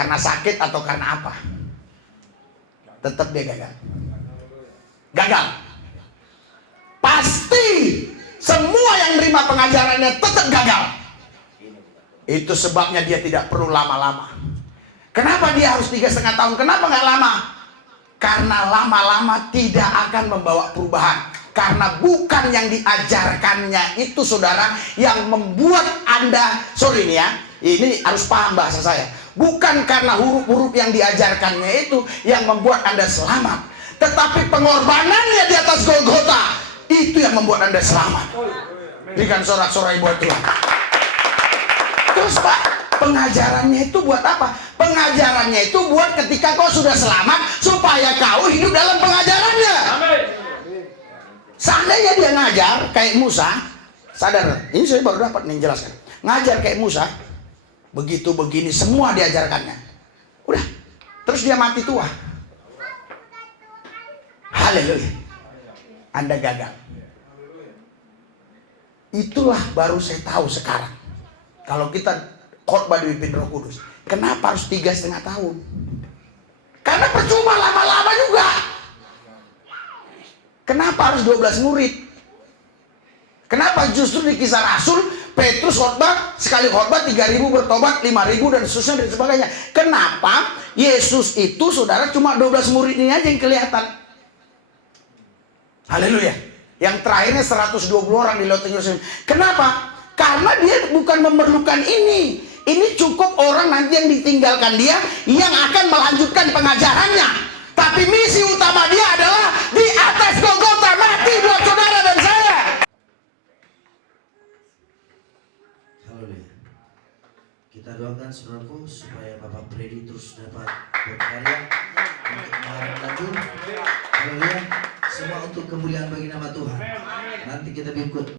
karena sakit atau karena apa, tetap dia gagal. Gagal. Pasti semua yang nerima pengajarannya tetap gagal. Itu sebabnya dia tidak perlu lama-lama. Kenapa dia harus 3,5 tahun? Kenapa nggak lama? Karena lama-lama tidak akan membawa perubahan. Karena bukan yang diajarkannya itu, saudara, yang membuat Anda, sorry nih ya, ini harus paham bahasa saya. Bukan karena huruf-huruf yang diajarkannya itu yang membuat Anda selamat, tetapi pengorbanannya di atas Golgota itu yang membuat Anda selamat. Berikan sorak-sorai buat Tuhan. Terus Pak, pengajarannya itu buat apa? Pengajarannya itu buat ketika kau sudah selamat, supaya kau hidup dalam pengajarannya. Seandainya dia ngajar kayak Musa, sadar, ini saya baru dapat nih jelaskan. Ngajar kayak Musa, begitu begini semua diajarkannya. Udah, terus dia mati tua. Haleluya. Anda gagal. Itulah baru saya tahu sekarang. Kalau kita khotbah dipimpin Roh Kudus, kenapa harus 3,5 tahun? Karena percuma lama-lama juga. Kenapa harus 12 murid? Kenapa justru di Kisah Rasul Petrus khotbah, sekali khotbah 3.000 bertobat, 5.000 dan seterusnya dan sebagainya. Kenapa Yesus itu, saudara, cuma 12 murid ini aja yang kelihatan? Haleluya. Yang terakhirnya 120 orang di Lautan Yerusalem. Kenapa? Karena dia bukan memerlukan ini. Ini cukup orang nanti yang ditinggalkan dia yang akan melanjutkan pengajarannya. Tapi misi utama dia adalah di atas Golgota mati buat saudara dan saya. Haleluya. Kita doakan saudaraku supaya Bapak Freddy terus dapat berkarya untuk mengarang lagu. Haleluya. Semua untuk kemuliaan bagi nama Tuhan. Nanti kita ikut.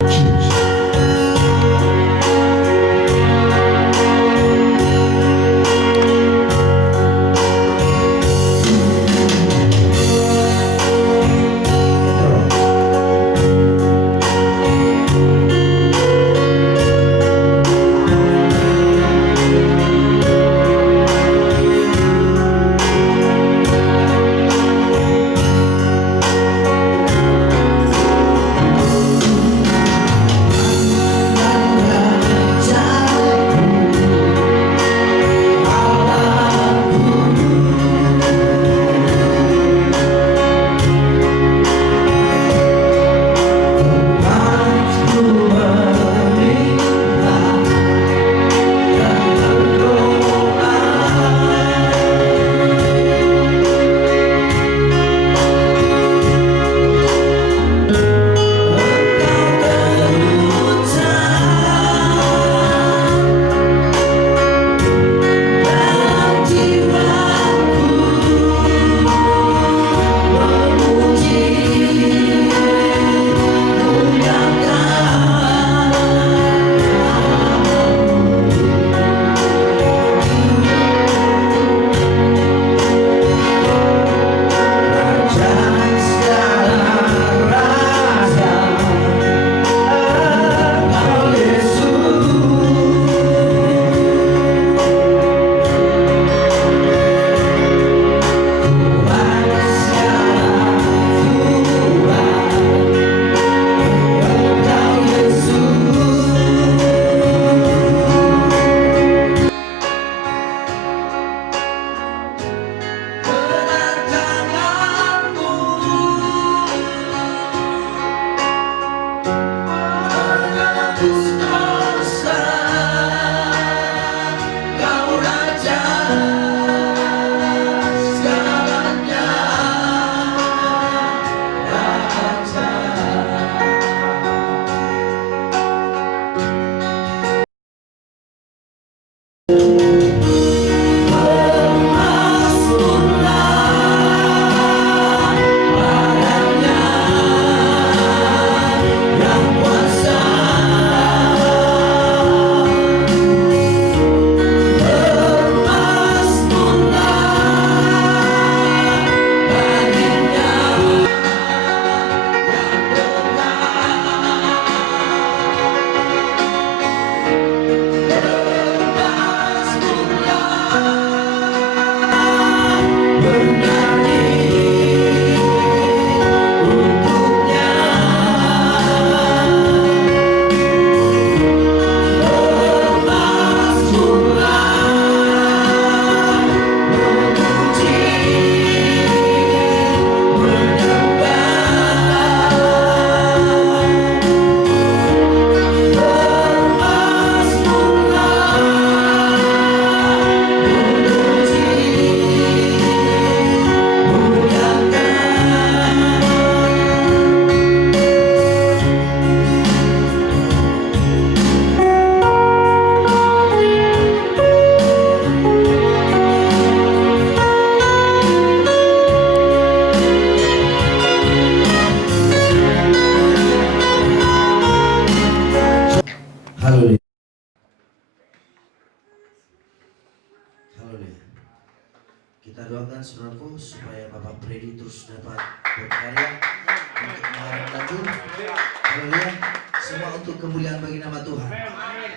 kita doakan saudaraku supaya Bapak Freddy terus dapat berkarya untuk mengarang lagu. Haleluya. Semua untuk kemuliaan bagi nama Tuhan.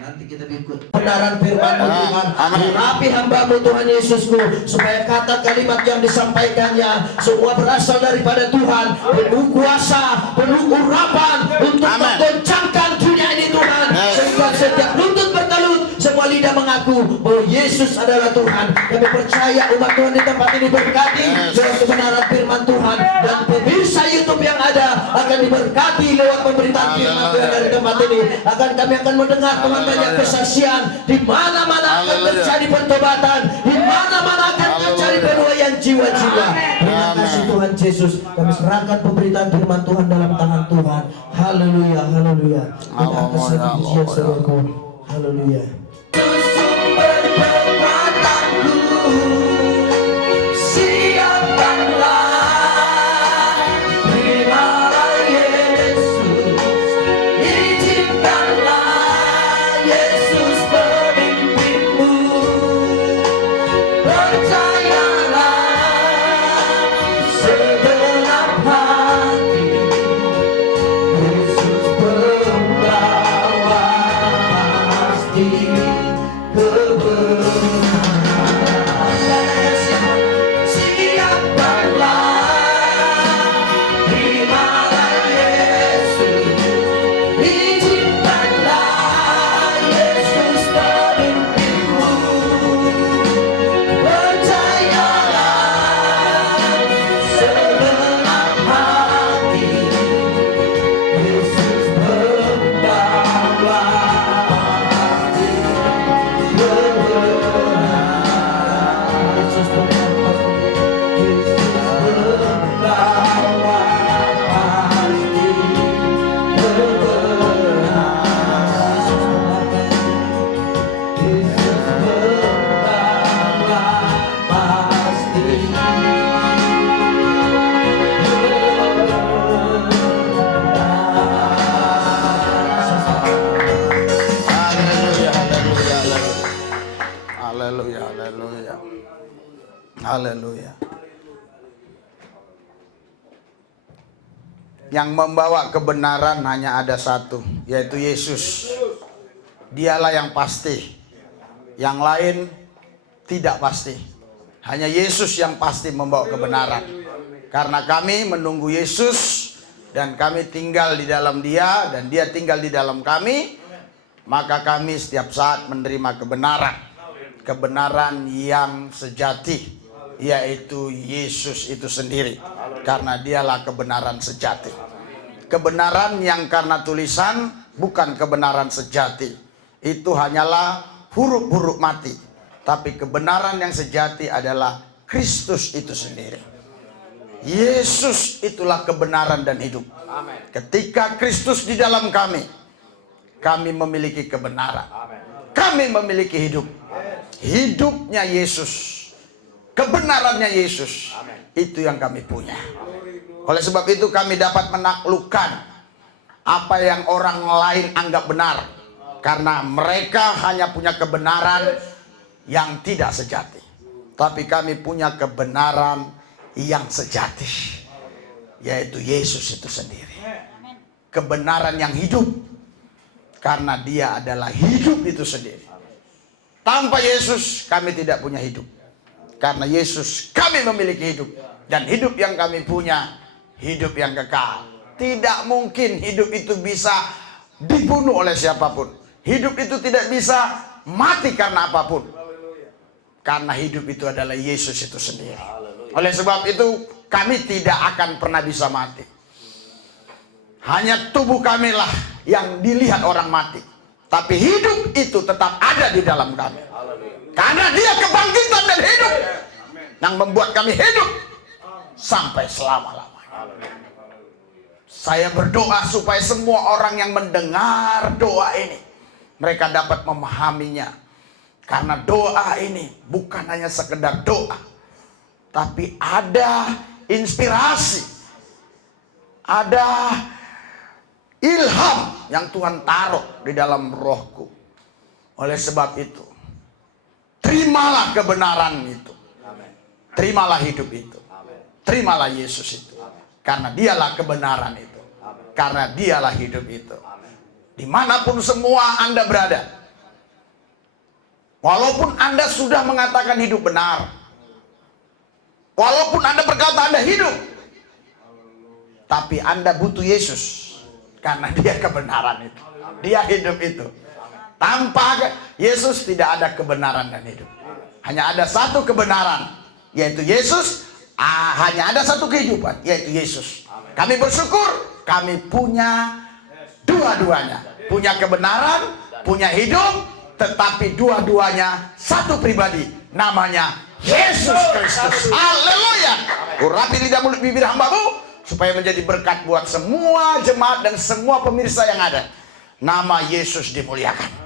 Nanti kita ikut kebenaran firman-Mu Tuhan. Urapi hamba-Mu Tuhan Yesusku, supaya kata kalimat yang disampaikannya semua berasal daripada Tuhan, penuh kuasa, penuh urapan untuk menggoncangkan dunia ini Tuhan, sehingga setiap lutut bertelut, semua lidah mengaku bahwa Yesus adalah Tuhan. Kami percaya umat Tuhan di tempat ini berkati dengan kebenaran firman Tuhan, dan pemirsa YouTube yang ada akan diberkati lewat pemberitaan firman Tuhan dari tempat ini. Kami akan mendengar Tuhan banyak kesaksian, di mana-mana akan terjadi pertobatan, di mana-mana akan terjadi penuaian jiwa-jiwa. Terima kasih Tuhan Yesus. Kami serahkan pemberitaan firman Tuhan dalam tangan Tuhan. Haleluya, haleluya. Kita kasih pujian saudaraku. Haleluya. Haleluya. Yang membawa kebenaran hanya ada satu, yaitu Yesus. Dialah yang pasti. Yang lain tidak pasti. Hanya Yesus yang pasti membawa kebenaran. Karena kami menunggu Yesus dan kami tinggal di dalam Dia dan Dia tinggal di dalam kami, maka kami setiap saat menerima kebenaran. Kebenaran yang sejati, yaitu Yesus itu sendiri, karena Dialah kebenaran sejati. Kebenaran yang karena tulisan bukan kebenaran sejati, itu hanyalah huruf-huruf mati. Tapi kebenaran yang sejati adalah Kristus itu sendiri. Yesus itulah kebenaran dan hidup. Ketika Kristus di dalam kami, kami memiliki kebenaran, kami memiliki hidup. Hidupnya Yesus, kebenarannya Yesus, itu yang kami punya. Oleh sebab itu kami dapat menaklukkan apa yang orang lain anggap benar, karena mereka hanya punya kebenaran yang tidak sejati. Tapi kami punya kebenaran yang sejati, yaitu Yesus itu sendiri. Kebenaran yang hidup, karena Dia adalah hidup itu sendiri. Tanpa Yesus kami tidak punya hidup. Karena Yesus kami memiliki hidup. Dan hidup yang kami punya, hidup yang kekal. Tidak mungkin hidup itu bisa dibunuh oleh siapapun. Hidup itu tidak bisa mati karena apapun. Karena hidup itu adalah Yesus itu sendiri. Oleh sebab itu kami tidak akan pernah bisa mati. Hanya tubuh kamilah yang dilihat orang mati. Tapi hidup itu tetap ada di dalam kami. Karena Dia kebangkitan dan hidup yang membuat kami hidup sampai selama-lamanya. Saya berdoa supaya semua orang yang mendengar doa ini, mereka dapat memahaminya. Karena doa ini bukan hanya sekedar doa, tapi ada inspirasi, ada ilham yang Tuhan taruh di dalam rohku. Oleh sebab itu, terimalah kebenaran itu. Terimalah hidup itu. Terimalah Yesus itu. Karena dialah kebenaran itu. Karena dialah hidup itu. Dimanapun semua Anda berada, walaupun Anda sudah mengatakan hidup benar, walaupun Anda berkata Anda hidup, tapi Anda butuh Yesus. Karena dia kebenaran itu. Dia hidup itu. Tanpa Yesus tidak ada kebenaran dan hidup. Hanya ada satu kebenaran, yaitu Yesus. Hanya ada satu kehidupan, yaitu Yesus. Kami bersyukur kami punya dua-duanya. Punya kebenaran, punya hidup, tetapi dua-duanya satu pribadi. Namanya Yesus Kristus. Haleluya. Urapi lidah mulut bibir hambamu, supaya menjadi berkat buat semua jemaat dan semua pemirsa yang ada. Nama Yesus dimuliakan.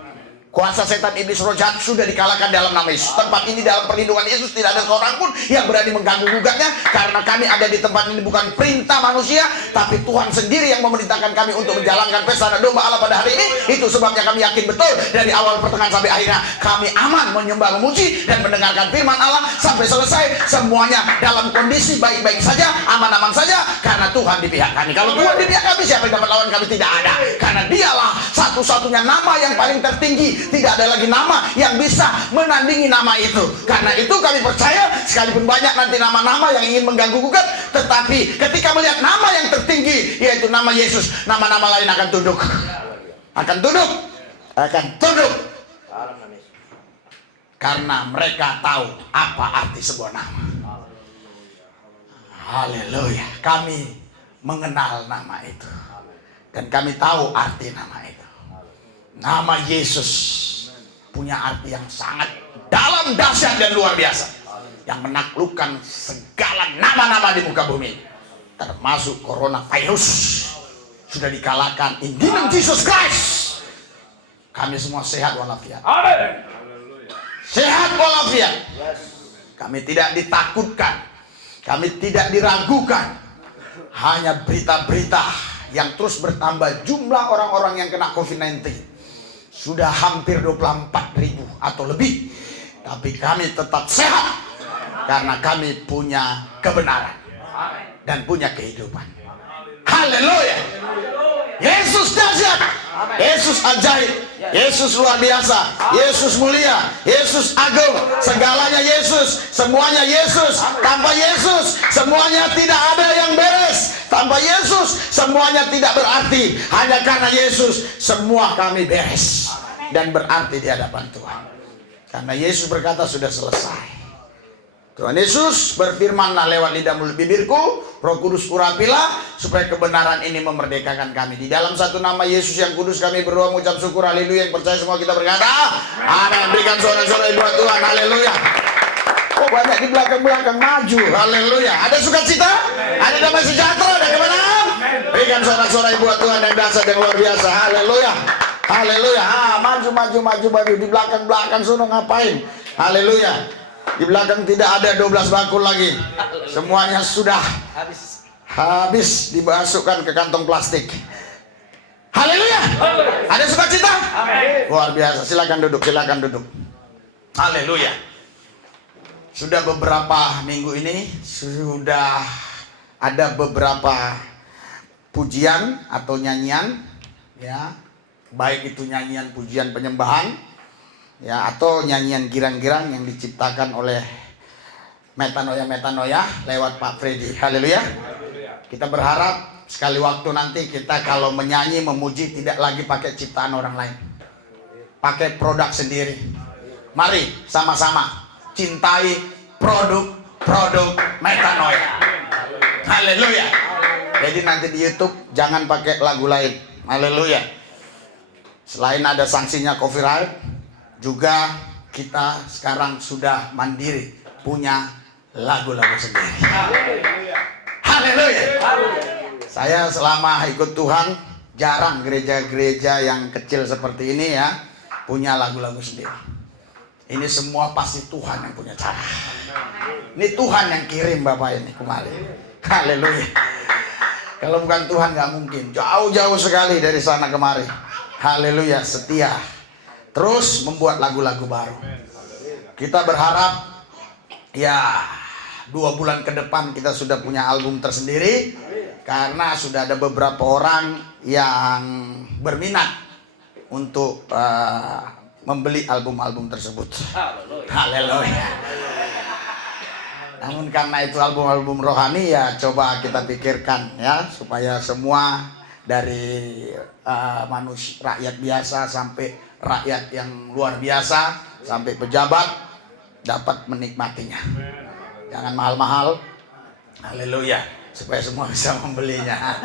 Kuasa setan, iblis, roh jahat sudah dikalahkan dalam nama Yesus. Tempat ini dalam perlindungan Yesus, tidak ada seorang pun yang berani mengganggu-gugatnya. Karena kami ada di tempat ini bukan perintah manusia, tapi Tuhan sendiri yang memerintahkan kami untuk menjalankan pesta domba Allah pada hari ini. Itu sebabnya kami yakin betul dari awal pertengahan sampai akhirnya kami aman menyembah, memuji, dan mendengarkan firman Allah sampai selesai. Semuanya dalam kondisi baik-baik saja, aman-aman saja, karena Tuhan di pihak kami. Kalau Tuhan di pihak kami, siapa yang dapat lawan kami? Tidak ada. Karena dialah satu-satunya nama yang paling tertinggi. Tidak ada lagi nama yang bisa menandingi nama itu. Karena itu kami percaya, sekalipun banyak nanti nama-nama yang ingin mengganggu-gugat, tetapi ketika melihat nama yang tertinggi, yaitu nama Yesus, nama-nama lain akan tunduk. Akan tunduk. Akan tunduk. Karena mereka tahu apa arti sebuah nama. Haleluya. Kami mengenal nama itu. Dan kami tahu arti nama itu. Nama Yesus punya arti yang sangat dalam, dahsyat, dan luar biasa, yang menaklukkan segala nama-nama di muka bumi, termasuk coronavirus. Sudah dikalahkan in the name of Jesus Christ. Kami semua sehat walafiat. Sehat walafiat. Kami tidak ditakutkan, kami tidak diragukan. Hanya berita-berita yang terus bertambah jumlah orang-orang yang kena COVID-19. Sudah hampir 24.000 atau lebih. Tapi kami tetap sehat. Karena kami punya kebenaran. Dan punya kehidupan. Haleluya. Yesus dahsyat. Yesus ajaib. Yesus luar biasa. Yesus mulia. Yesus agung. Segalanya Yesus. Semuanya Yesus. Tanpa Yesus semuanya tidak ada yang beres. Tanpa Yesus semuanya tidak berarti. Hanya karena Yesus semua kami beres dan berarti di hadapan Tuhan. Karena Yesus berkata sudah selesai. Tuhan Yesus berfirmanlah lewat lidah mulut bibirku, Roh Kudus urapilah supaya kebenaran ini memerdekakan kami. Di dalam satu nama Yesus yang kudus kami berdoa mengucap syukur. Haleluya. Yang percaya semua kita berkata amin. Berikan sorak-sorai buat Tuhan. Haleluya. Oh, banyak di belakang-belakang maju. Haleluya. Ada sukacita, ada damai sejahtera, ada kemenangan. Berikan sorak-sorai buat Tuhan yang dahsyat dan luar biasa. Haleluya. Haleluya. Maju. Di belakang-belakang sono ngapain? Haleluya. Di belakang tidak ada 12 bakul lagi. Semuanya sudah habis dimasukkan ke kantong plastik. Haleluya. Ada sukacita? Luar biasa. Silakan duduk. Haleluya. Sudah beberapa minggu ini sudah ada beberapa pujian atau nyanyian, ya, baik itu nyanyian pujian penyembahan, ya, atau nyanyian girang-girang yang diciptakan oleh metanoia lewat Pak Freddy. Haleluya. Kita berharap sekali waktu nanti kita kalau menyanyi memuji tidak lagi pakai ciptaan orang lain, pakai produk sendiri. Mari sama-sama cintai produk metanoia. Haleluya. Jadi nanti di YouTube jangan pakai lagu lain. Haleluya. Selain ada sanksinya copyright, juga kita sekarang sudah mandiri punya lagu-lagu sendiri. Haleluya. Saya selama ikut Tuhan jarang gereja-gereja yang kecil seperti ini ya punya lagu-lagu sendiri. Ini semua pasti Tuhan yang punya cara. Ini Tuhan yang kirim Bapak ini kemari. Haleluya. Kalau bukan Tuhan nggak mungkin. Jauh-jauh sekali dari sana kemari. Haleluya. Setia. Terus membuat lagu-lagu baru. Kita berharap ya 2 bulan ke depan kita sudah punya album tersendiri, karena sudah ada beberapa orang yang berminat untuk membeli album-album tersebut. Haleluya. Namun karena itu album-album rohani, ya coba kita pikirkan ya, supaya semua dari manusia, rakyat biasa sampai rakyat yang luar biasa, sampai pejabat dapat menikmatinya. Jangan mahal-mahal. Haleluya. Supaya semua bisa membelinya.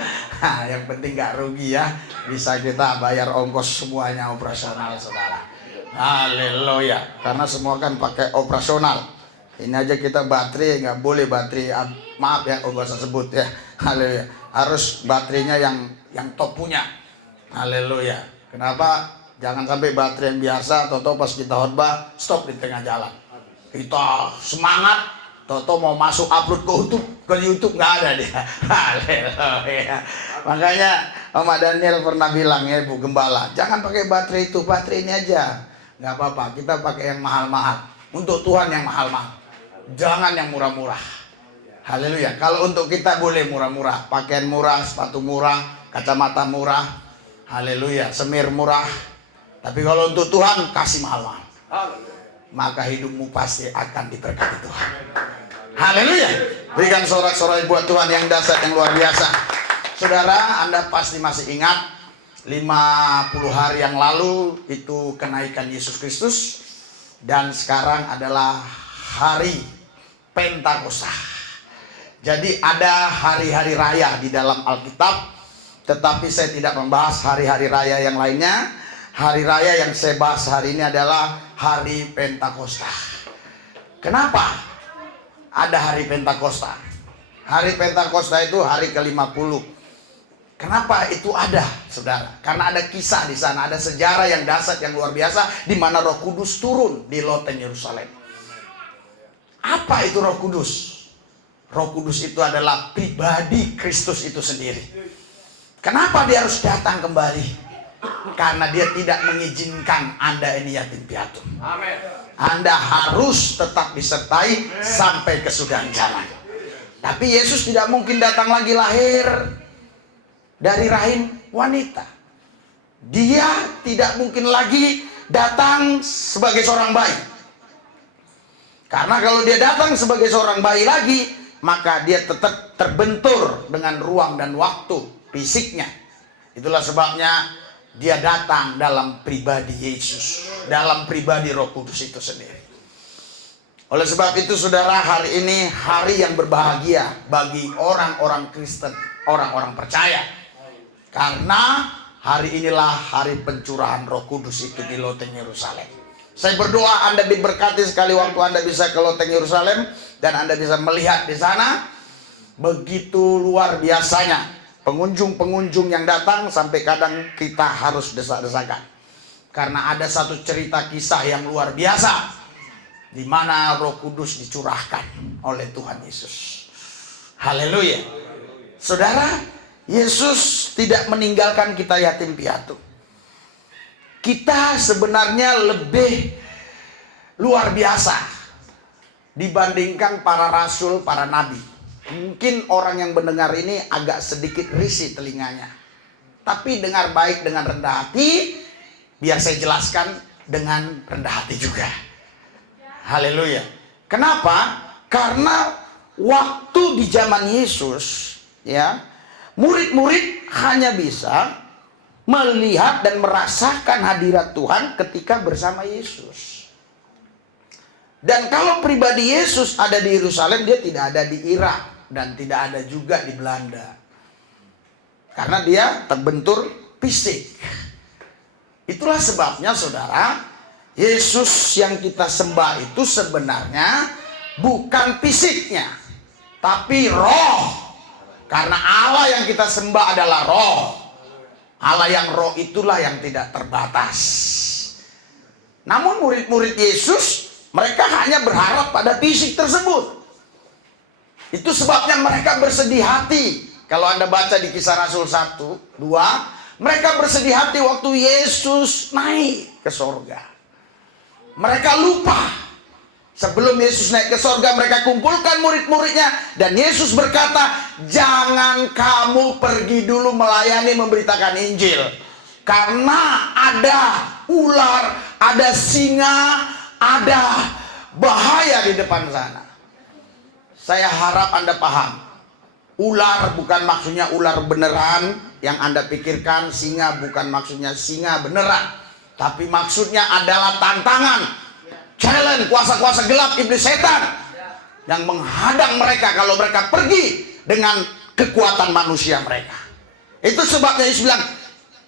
Yang penting gak rugi ya. Bisa kita bayar ongkos semuanya operasional, saudara. Haleluya. Karena semua kan pakai operasional. Ini aja kita baterai, nggak boleh baterai, maaf ya kalau gak usah sebut ya. Haleluya. Harus baterainya yang top punya. Haleluya. Kenapa? Jangan sampai baterai yang biasa, toto pas kita khotbah stop di tengah jalan. Kita semangat, toto mau masuk upload ke YouTube nggak ada dia. Haleluya. Makanya Om Daniel pernah bilang ya, Bu Gembala, jangan pakai baterai itu, baterai ini aja. Nggak apa-apa, kita pakai yang mahal-mahal. Untuk Tuhan yang mahal-mahal. Jangan yang murah-murah. Haleluya. Kalau untuk kita boleh murah-murah, pakaian murah, sepatu murah, kacamata murah. Haleluya, semir murah. Tapi kalau untuk Tuhan kasih mahal-mahal, maka hidupmu pasti akan diberkati Tuhan. Haleluya. Berikan sorak-sorai buat Tuhan yang dahsyat, yang luar biasa. Saudara, Anda pasti masih ingat 50 hari yang lalu itu kenaikan Yesus Kristus, dan sekarang adalah hari Pentakosta. Jadi ada hari-hari raya di dalam Alkitab, tetapi saya tidak membahas hari-hari raya yang lainnya. Hari raya yang saya bahas hari ini adalah hari Pentakosta. Kenapa ada hari Pentakosta? Hari Pentakosta itu hari ke-50. Kenapa itu ada, saudara? Karena ada kisah di sana, ada sejarah yang dahsyat, yang luar biasa, di mana Roh Kudus turun di loteng Yerusalem. Apa itu Roh Kudus? Roh Kudus itu adalah pribadi Kristus itu sendiri. Kenapa dia harus datang kembali? Karena dia tidak mengizinkan Anda ini yatim piatu. Amin. Anda harus tetap disertai sampai kesudahan zaman. Tapi Yesus tidak mungkin datang lagi lahir dari rahim wanita. Dia tidak mungkin lagi datang sebagai seorang bayi. Karena kalau dia datang sebagai seorang bayi lagi, maka dia tetap terbentur dengan ruang dan waktu fisiknya. Itulah sebabnya dia datang dalam pribadi Yesus, dalam pribadi Roh Kudus itu sendiri. Oleh sebab itu, saudara, hari ini hari yang berbahagia bagi orang-orang Kristen, orang-orang percaya. Karena hari inilah hari pencurahan Roh Kudus itu di loteng Yerusalem. Saya berdoa Anda diberkati sekali waktu Anda bisa ke loteng Yerusalem dan Anda bisa melihat di sana. Begitu luar biasanya pengunjung-pengunjung yang datang, sampai kadang kita harus desak-desakan. Karena ada satu cerita kisah yang luar biasa di mana Roh Kudus dicurahkan oleh Tuhan Yesus. Haleluya. Saudara, Yesus tidak meninggalkan kita yatim piatu. Kita sebenarnya lebih luar biasa dibandingkan para rasul, para nabi. Mungkin orang yang mendengar ini agak sedikit risih telinganya. Tapi dengar baik dengan rendah hati. Biar saya jelaskan dengan rendah hati juga. Haleluya. Kenapa? Karena waktu di zaman Yesus, ya, murid-murid hanya bisa melihat dan merasakan hadirat Tuhan ketika bersama Yesus. Dan kalau pribadi Yesus ada di Yerusalem, dia tidak ada di Irak dan tidak ada juga di Belanda. Karena dia terbentur fisik. Itulah sebabnya, saudara, Yesus yang kita sembah itu sebenarnya bukan fisiknya, tapi roh. Karena Allah yang kita sembah adalah roh. Allah yang roh itulah yang tidak terbatas. Namun murid-murid Yesus, mereka hanya berharap pada fisik tersebut. Itu sebabnya mereka bersedih hati. Kalau Anda baca di Kisah Rasul 1, 2, mereka bersedih hati waktu Yesus naik ke sorga. Mereka lupa Sebelum Yesus naik ke sorga, mereka kumpulkan murid-muridnya. Dan Yesus berkata, jangan kamu pergi dulu melayani, memberitakan Injil. Karena ada ular, ada singa, ada bahaya di depan sana. Saya harap Anda paham. Ular bukan maksudnya ular beneran yang Anda pikirkan. Singa bukan maksudnya singa beneran. Tapi maksudnya adalah tantangan, challenge, kuasa-kuasa gelap, iblis setan yang menghadang mereka kalau mereka pergi dengan kekuatan manusia mereka. Itu sebabnya Yesus bilang,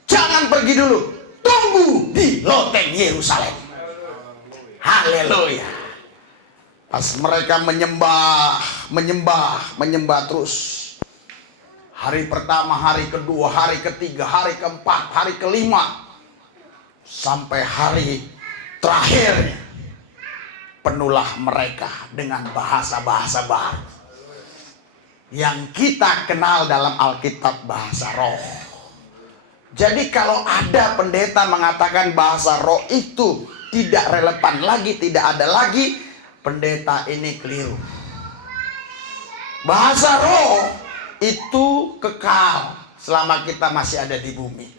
jangan pergi dulu, tunggu di loteng Yerusalem. Haleluya. Pas mereka menyembah terus. Hari pertama, hari kedua, hari ketiga, hari keempat, hari kelima, sampai hari terakhirnya, penuhlah mereka dengan bahasa-bahasa baru yang kita kenal dalam Alkitab bahasa roh. Jadi kalau ada pendeta mengatakan bahasa roh itu tidak relevan lagi, tidak ada lagi, pendeta ini keliru. Bahasa roh itu kekal selama kita masih ada di bumi.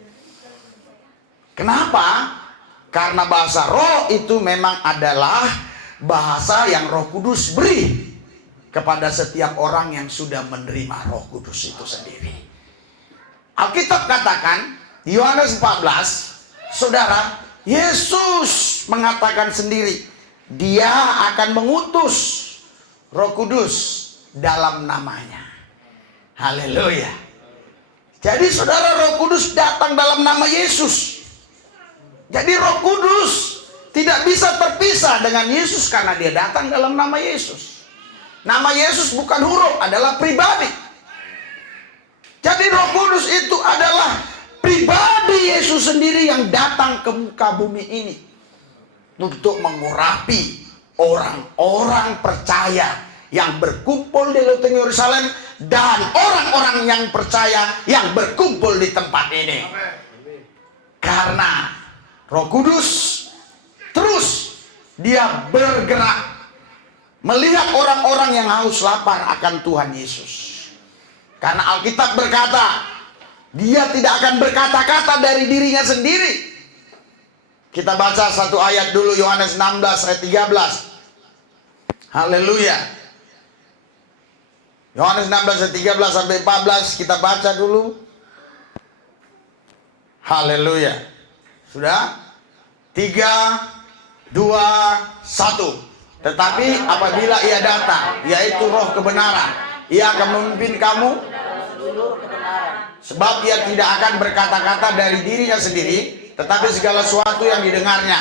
Kenapa? Karena bahasa roh itu memang adalah bahasa yang Roh Kudus beri kepada setiap orang yang sudah menerima Roh Kudus itu sendiri. Alkitab katakan, Yohanes 14, saudara, Yesus mengatakan sendiri, Dia akan mengutus Roh Kudus dalam namanya. Haleluya. Jadi saudara, Roh Kudus datang dalam nama Yesus. Jadi Roh Kudus tidak bisa terpisah dengan Yesus karena dia datang dalam nama Yesus. Nama Yesus bukan huruf, adalah pribadi. Jadi Roh Kudus itu adalah pribadi Yesus sendiri yang datang ke muka bumi ini untuk mengurapi orang-orang percaya yang berkumpul di loteng Yerusalem dan orang-orang yang percaya yang berkumpul di tempat ini. Karena Roh Kudus terus dia bergerak melihat orang-orang yang haus lapar akan Tuhan Yesus. Karena Alkitab berkata, dia tidak akan berkata-kata dari dirinya sendiri. Kita baca satu ayat dulu, Yohanes 16 ayat 13. Haleluya. Yohanes 16 ayat 13 sampai 14 kita baca dulu. Haleluya. Sudah? 3, 2, 1. Tetapi apabila ia datang, yaitu Roh kebenaran, ia akan memimpin kamu, sebab ia tidak akan berkata-kata dari dirinya sendiri, tetapi segala sesuatu yang didengarnya.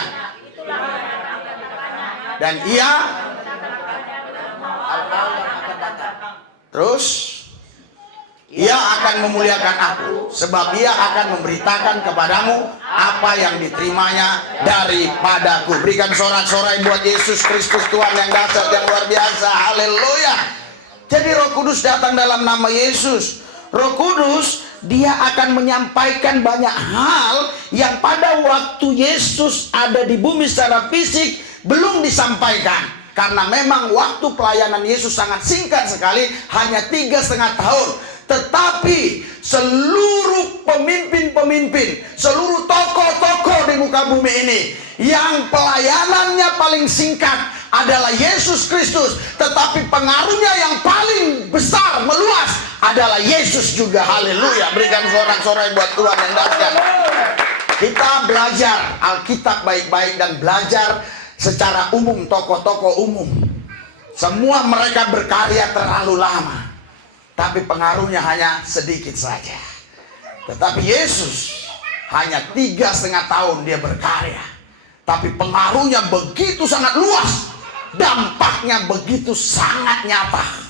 Dan ia terus ia akan memuliakan aku, sebab ia akan memberitakan kepadamu apa yang diterimanya daripadaku. Berikan sorak-sorai buat Yesus Kristus, Tuhan yang dahsyat, yang luar biasa. Haleluya. Jadi Roh Kudus datang dalam nama Yesus. Roh Kudus, dia akan menyampaikan banyak hal yang pada waktu Yesus ada di bumi secara fisik belum disampaikan. Karena memang waktu pelayanan Yesus sangat singkat sekali, hanya 3,5 tahun. Tetapi seluruh pemimpin-pemimpin, seluruh tokoh-tokoh di muka bumi ini yang pelayanannya paling singkat adalah Yesus Kristus, tetapi pengaruhnya yang paling besar, meluas adalah Yesus juga. Haleluya. Berikan sorak-sorai buat Tuhan yang dahsyat. Kita belajar Alkitab baik-baik dan belajar secara umum, tokoh-tokoh umum. Semua mereka berkarya terlalu lama, tapi pengaruhnya hanya sedikit saja. Tetapi Yesus hanya 3,5 tahun dia berkarya, tapi pengaruhnya begitu sangat luas, dampaknya begitu sangat nyata.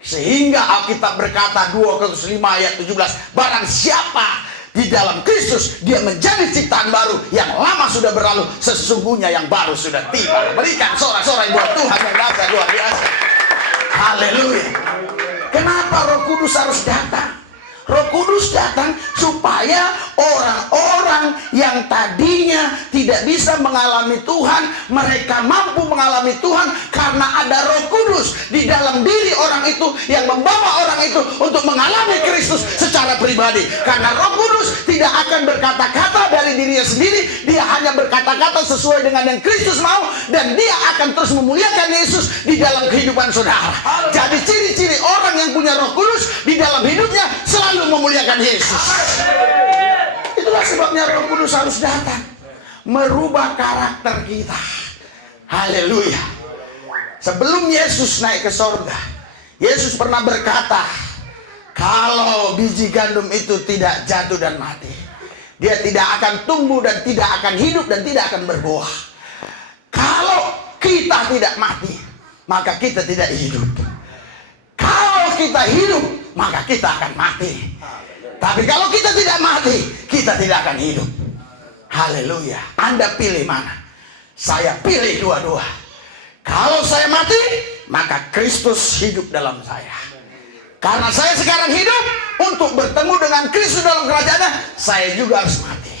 Sehingga Alkitab berkata 2 Korintus 5 ayat 17, barang siapa di dalam Kristus, dia menjadi ciptaan baru, yang lama sudah berlalu, sesungguhnya yang baru sudah tiba. Berikan sorak-sorai buat Tuhan yang dahsyat, luar biasa. Haleluya. Kenapa Roh Kudus harus datang? Roh Kudus datang supaya orang-orang yang tadinya tidak bisa mengalami Tuhan, mereka mampu mengalami Tuhan karena ada Roh Kudus di dalam diri orang itu yang membawa orang itu untuk mengalami Kristus secara pribadi. Karena Roh Kudus tidak akan berkata-kata dari dirinya sendiri, dia hanya berkata-kata sesuai dengan yang Kristus mau, dan dia akan terus memuliakan Yesus di dalam kehidupan saudara. Jadi ciri-ciri orang yang punya Roh Kudus di dalam hidupnya selalu memuliakan Yesus. Itulah sebabnya Roh Kudus harus datang merubah karakter kita. Haleluya. Sebelum Yesus naik ke sorga, Yesus pernah berkata, kalau biji gandum itu tidak jatuh dan mati, dia tidak akan tumbuh dan tidak akan hidup dan tidak akan berbuah. Kalau kita tidak mati, maka kita tidak hidup. Kalau kita hidup, maka kita akan mati. Tapi kalau kita tidak mati, kita tidak akan hidup. Haleluya. Anda pilih mana? Saya pilih dua-dua. Kalau saya mati, maka Kristus hidup dalam saya. Karena saya sekarang hidup untuk bertemu dengan Kristus dalam kerajaannya, saya juga harus mati.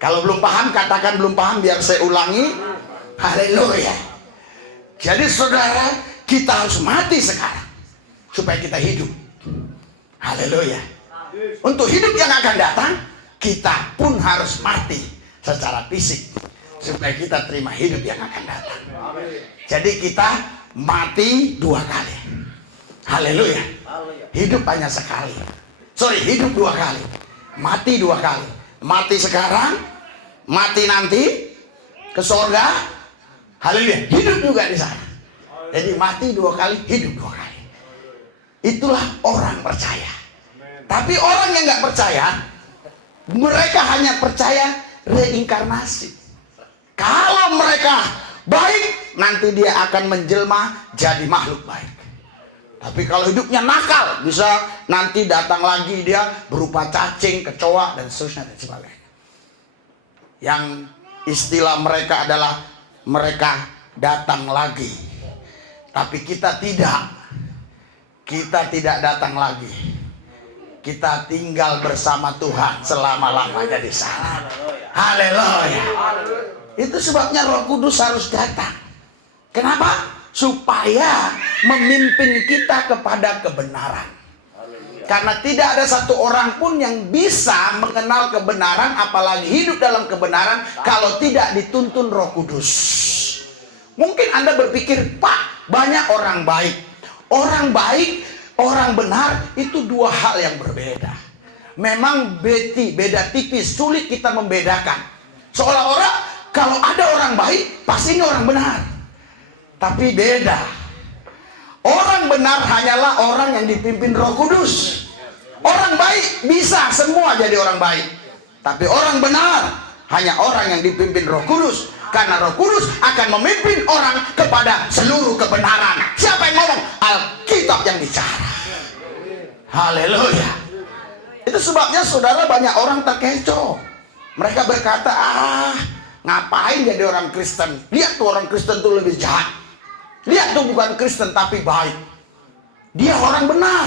Kalau belum paham, katakan belum paham biar saya ulangi. Haleluya. Jadi saudara, kita harus mati sekarang supaya kita hidup. Haleluya. Untuk hidup yang akan datang, kita pun harus mati secara fisik supaya kita terima hidup yang akan datang. Jadi kita mati dua kali. Haleluya. Hidup hanya sekali. Hidup dua kali. Mati dua kali. Mati sekarang, mati nanti ke sorga. Haleluya. Hidup juga di sana. Jadi mati dua kali, hidup dua kali. Itulah orang percaya. Tapi orang yang nggak percaya, mereka hanya percaya reinkarnasi. Kalau mereka baik, nanti dia akan menjelma jadi makhluk baik. Tapi kalau hidupnya nakal, bisa nanti datang lagi dia berupa cacing, kecoa, dan seterusnya dan sebagainya. Yang istilah mereka adalah mereka datang lagi. Tapi kita tidak. Kita tidak datang lagi. Kita tinggal bersama Tuhan selama-lamanya di sana. Haleluya. Itu sebabnya Roh Kudus harus datang. Kenapa? Supaya memimpin kita kepada kebenaran. Karena tidak ada satu orang pun yang bisa mengenal kebenaran, apalagi hidup dalam kebenaran, kalau tidak dituntun Roh Kudus. Mungkin Anda berpikir, Pak, banyak orang baik. Orang baik, orang benar, itu dua hal yang berbeda. Memang beda tipis, sulit kita membedakan. Seolah-olah kalau ada orang baik, pasti ini orang benar. Tapi beda. Orang benar hanyalah orang yang dipimpin Roh Kudus. Orang baik bisa semua jadi orang baik. Tapi orang benar hanya orang yang dipimpin Roh Kudus. Karena Roh Kudus akan memimpin orang kepada seluruh kebenaran. Siapa yang ngomong? Alkitab yang bicara. Haleluya. Itu sebabnya saudara, banyak orang terkecoh. Mereka berkata, ngapain jadi orang Kristen? Lihat tuh orang Kristen tuh lebih jahat. Lihat tuh bukan Kristen tapi baik. Dia orang benar.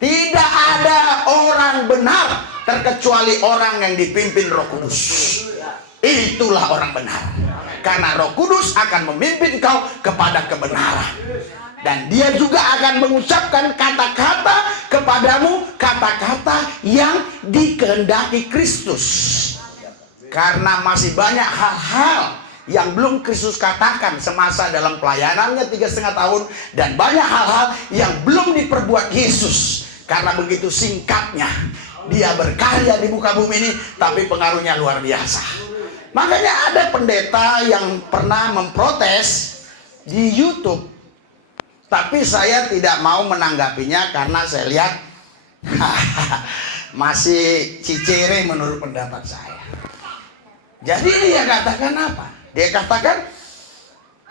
Tidak ada orang benar terkecuali orang yang dipimpin Roh Kudus. Itulah orang benar. Karena Roh Kudus akan memimpin kau kepada kebenaran. Dan dia juga akan mengucapkan kata-kata kepadamu, kata-kata yang dikehendaki Kristus. Karena masih banyak hal-hal yang belum Kristus katakan semasa dalam pelayanannya 3,5 tahun. Dan banyak hal-hal yang belum diperbuat Yesus. Karena begitu singkatnya dia berkarya di muka bumi ini, tapi pengaruhnya luar biasa. Makanya ada pendeta yang pernah memprotes di YouTube. Tapi saya tidak mau menanggapinya karena saya lihat masih cicere menurut pendapat saya. Jadi dia katakan apa? Dia katakan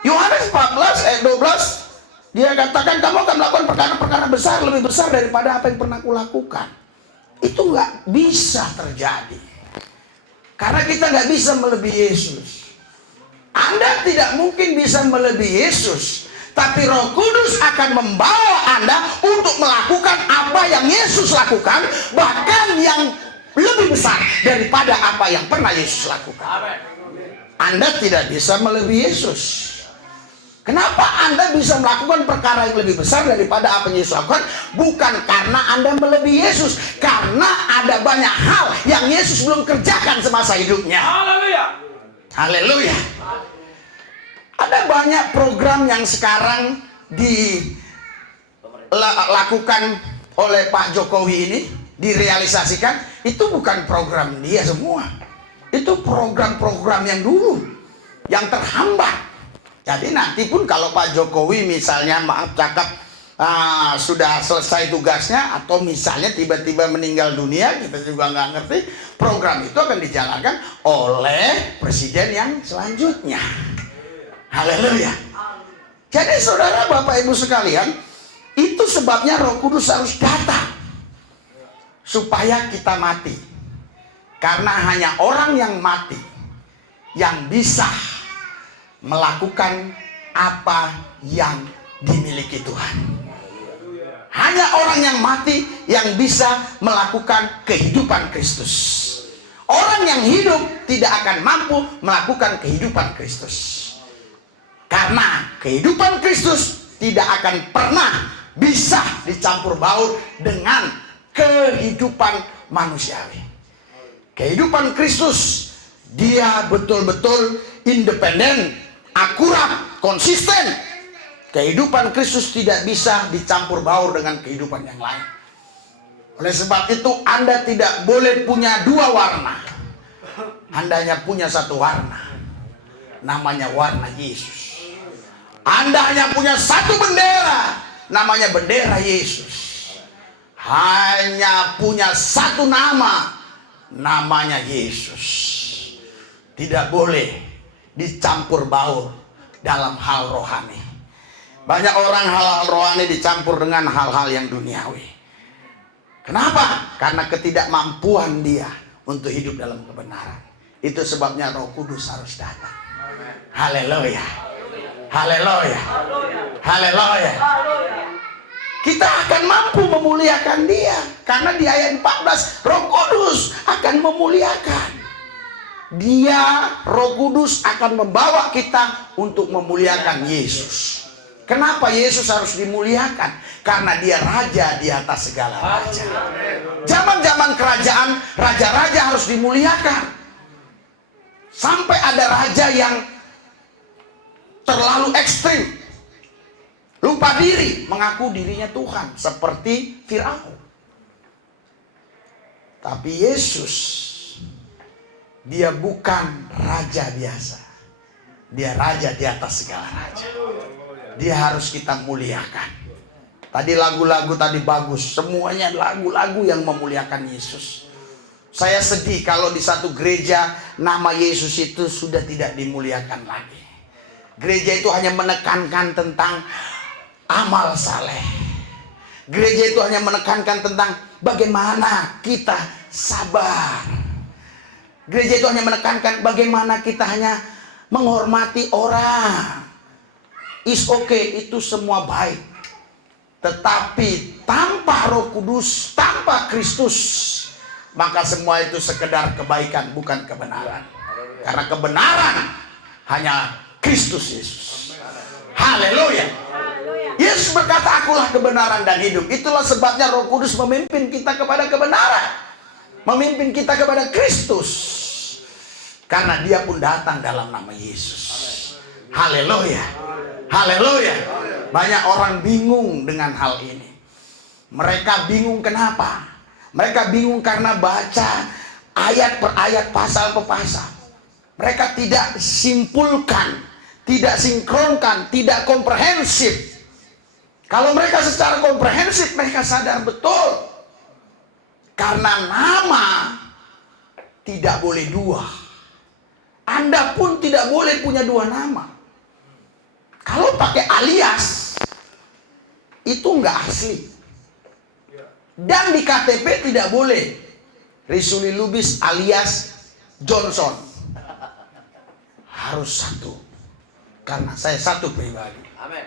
Yohanes 14 ayat 12, dia katakan kamu akan melakukan perkara-perkara besar, lebih besar daripada apa yang pernah kulakukan. Itu nggak bisa terjadi. Karena kita nggak bisa melebihi Yesus. Anda tidak mungkin bisa melebihi Yesus. Tapi Roh Kudus akan membawa Anda untuk melakukan apa yang Yesus lakukan, bahkan yang lebih besar daripada apa yang pernah Yesus lakukan. Anda tidak bisa melebihi Yesus. Kenapa Anda bisa melakukan perkara yang lebih besar daripada apa yang Yesus lakukan? Bukan karena Anda melebihi Yesus, karena ada banyak hal yang Yesus belum kerjakan semasa hidupnya. Haleluya. Haleluya. Ada banyak program yang sekarang dilakukan oleh Pak Jokowi ini, direalisasikan. Itu bukan program dia semua. Itu program-program yang dulu, yang terhambat. Jadi nanti pun kalau Pak Jokowi misalnya, maaf cakap, sudah selesai tugasnya, atau misalnya tiba-tiba meninggal dunia, kita juga nggak ngerti, program itu akan dijalankan oleh presiden yang selanjutnya. Haleluya. Jadi saudara, Bapak Ibu sekalian, itu sebabnya Roh Kudus harus datang supaya kita mati. Karena hanya orang yang mati yang bisa melakukan apa yang dimiliki Tuhan. Hanya orang yang mati yang bisa melakukan kehidupan Kristus. Orang yang hidup tidak akan mampu melakukan kehidupan Kristus. Karena kehidupan Kristus tidak akan pernah bisa dicampur baur dengan kehidupan manusiawi. Kehidupan Kristus, dia betul-betul independen, akurat, konsisten. Kehidupan Kristus tidak bisa dicampur baur dengan kehidupan yang lain. Oleh sebab itu Anda tidak boleh punya dua warna. Anda hanya punya satu warna. Namanya warna Yesus. Anda hanya punya satu bendera. Namanya bendera Yesus. Hanya punya satu nama. Namanya Yesus. Tidak boleh dicampur baur dalam hal rohani. Banyak orang hal-hal rohani dicampur dengan hal-hal yang duniawi. Kenapa? Karena ketidakmampuan dia untuk hidup dalam kebenaran. Itu sebabnya Roh Kudus harus datang. Haleluya. Haleluya. Haleluya. Kita akan mampu memuliakan dia. Karena di ayat 14, Roh Kudus akan memuliakan. Dia, Roh Kudus akan membawa kita untuk memuliakan Yesus. Kenapa Yesus harus dimuliakan? Karena dia raja di atas segala raja. Zaman-zaman kerajaan, raja-raja harus dimuliakan. Sampai ada raja yang terlalu ekstrim, lupa diri, mengaku dirinya Tuhan, seperti Firaun. Tapi Yesus, dia bukan raja biasa. Dia raja di atas segala raja. Dia harus kita muliakan. Tadi lagu-lagu tadi bagus, semuanya lagu-lagu yang memuliakan Yesus. Saya sedih kalau di satu gereja nama Yesus itu sudah tidak dimuliakan lagi. Gereja itu hanya menekankan tentang amal saleh. Gereja itu hanya menekankan tentang bagaimana kita sabar. Gereja itu hanya menekankan bagaimana kita hanya menghormati orang. Is okay, itu semua baik. Tetapi tanpa Roh Kudus, tanpa Kristus, maka semua itu sekedar kebaikan, bukan kebenaran. Karena kebenaran hanya Kristus Yesus. Haleluya. Yesus berkata, akulah kebenaran dan hidup. Itulah sebabnya Roh Kudus memimpin kita kepada kebenaran. Memimpin kita kepada Kristus. Karena dia pun datang dalam nama Yesus. Haleluya. Haleluya. Banyak orang bingung dengan hal ini. Mereka bingung kenapa? Mereka bingung karena baca ayat per ayat, pasal per pasal. Mereka tidak simpulkan, tidak sinkronkan, tidak komprehensif. Kalau mereka secara komprehensif, mereka sadar betul. Karena nama tidak boleh dua. Anda pun tidak boleh punya dua nama. Kalau pakai alias, itu nggak asli. Dan di KTP tidak boleh Risuli Lubis alias Johnson. Harus satu. Karena saya satu pribadi. Amin.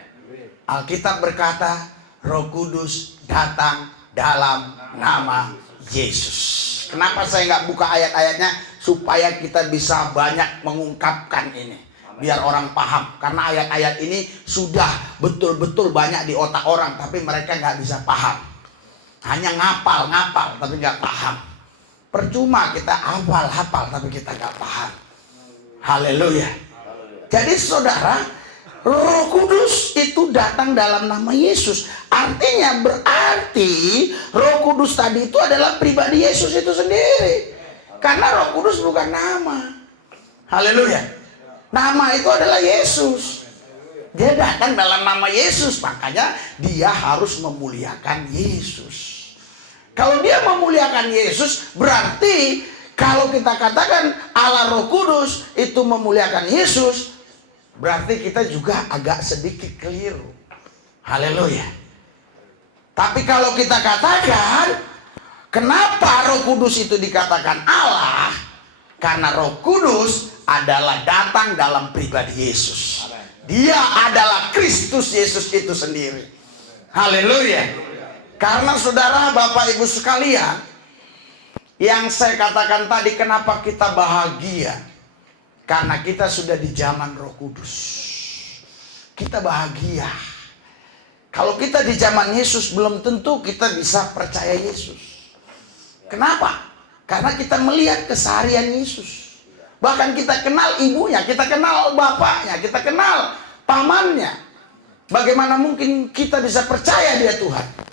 Alkitab berkata, Roh Kudus datang dalam nama Yesus. Kenapa saya nggak buka ayat-ayatnya? Supaya kita bisa banyak mengungkapkan ini, biar orang paham. Karena ayat-ayat ini sudah betul-betul banyak di otak orang, tapi mereka nggak bisa paham. Hanya ngapal, tapi nggak paham. Percuma kita hafal, tapi kita nggak paham. Haleluya. Jadi saudara, Roh Kudus itu datang dalam nama Yesus. Artinya berarti Roh Kudus tadi itu adalah pribadi Yesus itu sendiri. Karena Roh Kudus bukan nama. Haleluya. Nama itu adalah Yesus. Dia datang dalam nama Yesus. Makanya dia harus memuliakan Yesus. Kalau dia memuliakan Yesus, berarti kalau kita katakan Allah Roh Kudus itu memuliakan Yesus, berarti kita juga agak sedikit keliru. Haleluya. Tapi kalau kita katakan, kenapa Roh Kudus itu dikatakan Allah? Karena Roh Kudus adalah datang dalam pribadi Yesus. Dia adalah Kristus Yesus itu sendiri. Haleluya. Karena saudara, Bapak Ibu sekalian, yang saya katakan tadi, kenapa kita bahagia? Karena kita sudah di zaman Roh Kudus. Kita bahagia. Kalau kita di zaman Yesus, belum tentu kita bisa percaya Yesus. Kenapa? Karena kita melihat keseharian Yesus. Bahkan kita kenal ibunya, kita kenal bapaknya, kita kenal pamannya. Bagaimana mungkin kita bisa percaya dia Tuhan?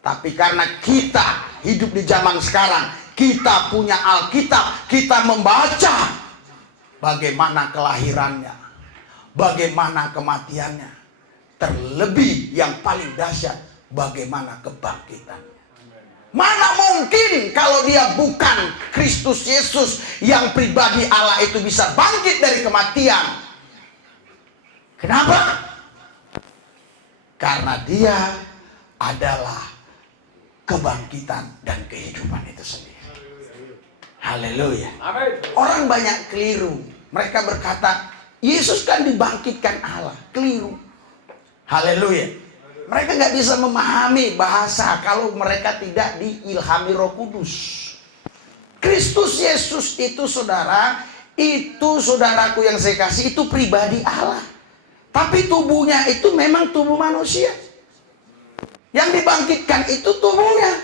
Tapi karena kita hidup di zaman sekarang, kita punya Alkitab, kita membaca bagaimana kelahirannya, bagaimana kematiannya, terlebih yang paling dahsyat, bagaimana kebangkitannya. Mana mungkin kalau dia bukan Kristus Yesus yang pribadi Allah itu bisa bangkit dari kematian? Kenapa? Karena dia adalah kebangkitan dan kehidupan itu sendiri. Haleluya. Orang banyak keliru. Mereka berkata, Yesus kan dibangkitkan Allah. Keliru. Haleluya. Mereka nggak bisa memahami bahasa kalau mereka tidak diilhami Roh Kudus. Kristus Yesus itu saudara, itu saudaraku yang saya kasih, itu pribadi Allah. Tapi tubuhnya itu memang tubuh manusia. Yang dibangkitkan itu tubuhnya.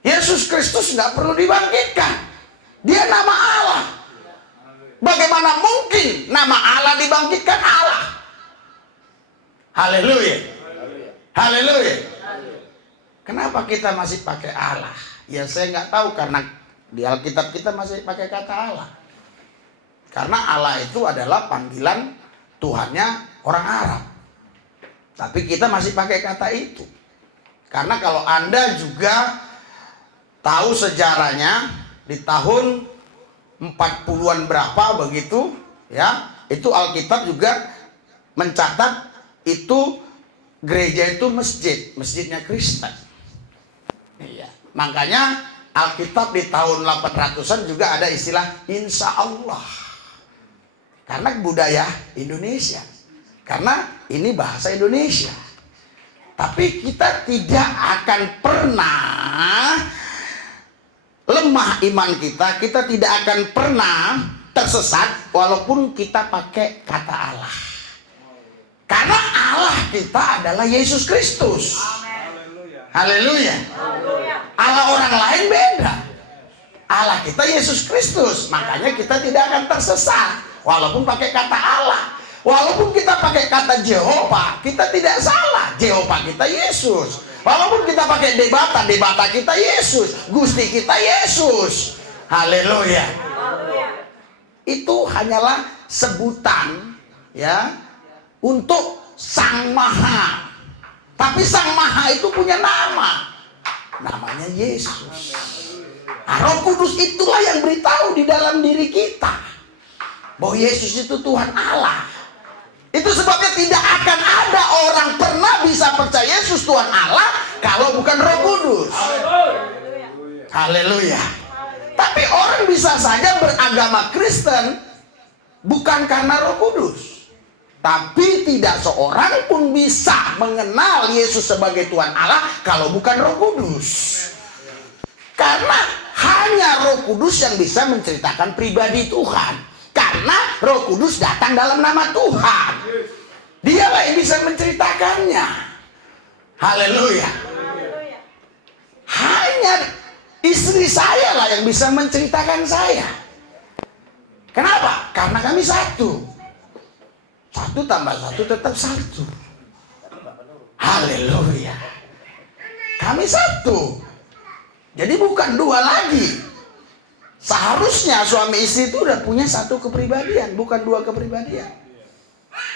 Yesus Kristus nggak perlu dibangkitkan. Dia nama Allah. Bagaimana mungkin nama Allah dibangkitkan Allah? Haleluya. Haleluya. Kenapa kita masih pakai Allah? Ya saya nggak tahu, karena di Alkitab kita masih pakai kata Allah. Karena Allah itu adalah panggilan Tuhannya orang Arab. Tapi kita masih pakai kata itu. Karena kalau Anda juga tahu sejarahnya, di tahun 40-an berapa begitu, ya, itu Alkitab juga mencatat itu gereja itu masjidnya Kristen. Iya. Makanya Alkitab di tahun 800-an juga ada istilah insya Allah. Karena budaya Indonesia. Karena ini bahasa Indonesia. Tapi kita tidak akan pernah lemah iman kita tidak akan pernah tersesat walaupun kita pakai kata Allah. Karena Allah kita adalah Yesus Kristus. Haleluya. Allah orang lain beda. Allah kita Yesus Kristus. Makanya kita tidak akan tersesat walaupun pakai kata Allah. Walaupun kita pakai kata Jehovah, kita tidak salah. Jehovah kita Yesus. Walaupun kita pakai debata kita Yesus. Gusti kita Yesus. Haleluya. Itu hanyalah sebutan, ya, untuk Sang Maha. Tapi Sang Maha itu punya nama. Namanya Yesus. Roh Kudus itulah yang beritahu di dalam diri kita bahwa Yesus itu Tuhan Allah. Itu sebabnya tidak akan ada orang pernah bisa percaya Yesus Tuhan Allah kalau bukan Roh Kudus. Haleluya. Tapi orang bisa saja beragama Kristen bukan karena Roh Kudus. Tapi tidak seorang pun bisa mengenal Yesus sebagai Tuhan Allah kalau bukan Roh Kudus. Karena hanya Roh Kudus yang bisa menceritakan pribadi Tuhan. Karena Roh Kudus datang dalam nama Tuhan. Dialah yang bisa menceritakannya. Haleluya. Hanya istri saya lah yang bisa menceritakan saya. Kenapa? Karena kami satu. 1 + 1 tetap 1. Haleluya. Kami satu. Jadi bukan 2 lagi. Seharusnya suami istri itu udah punya 1 kepribadian, bukan 2 kepribadian.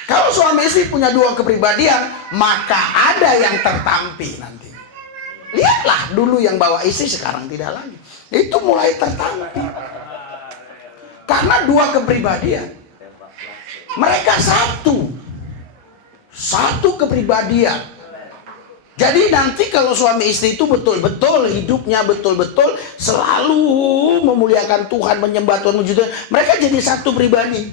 Kalau suami istri punya 2 kepribadian, maka ada yang tertampi nanti. Lihatlah dulu yang bawa istri, sekarang tidak lagi. Itu mulai tertampi. Karena 2 kepribadian. Mereka satu kepribadian. Jadi nanti kalau suami istri itu betul-betul hidupnya betul-betul selalu memuliakan Tuhan, menyembah Tuhan, memuji Tuhan, mereka jadi satu pribadi.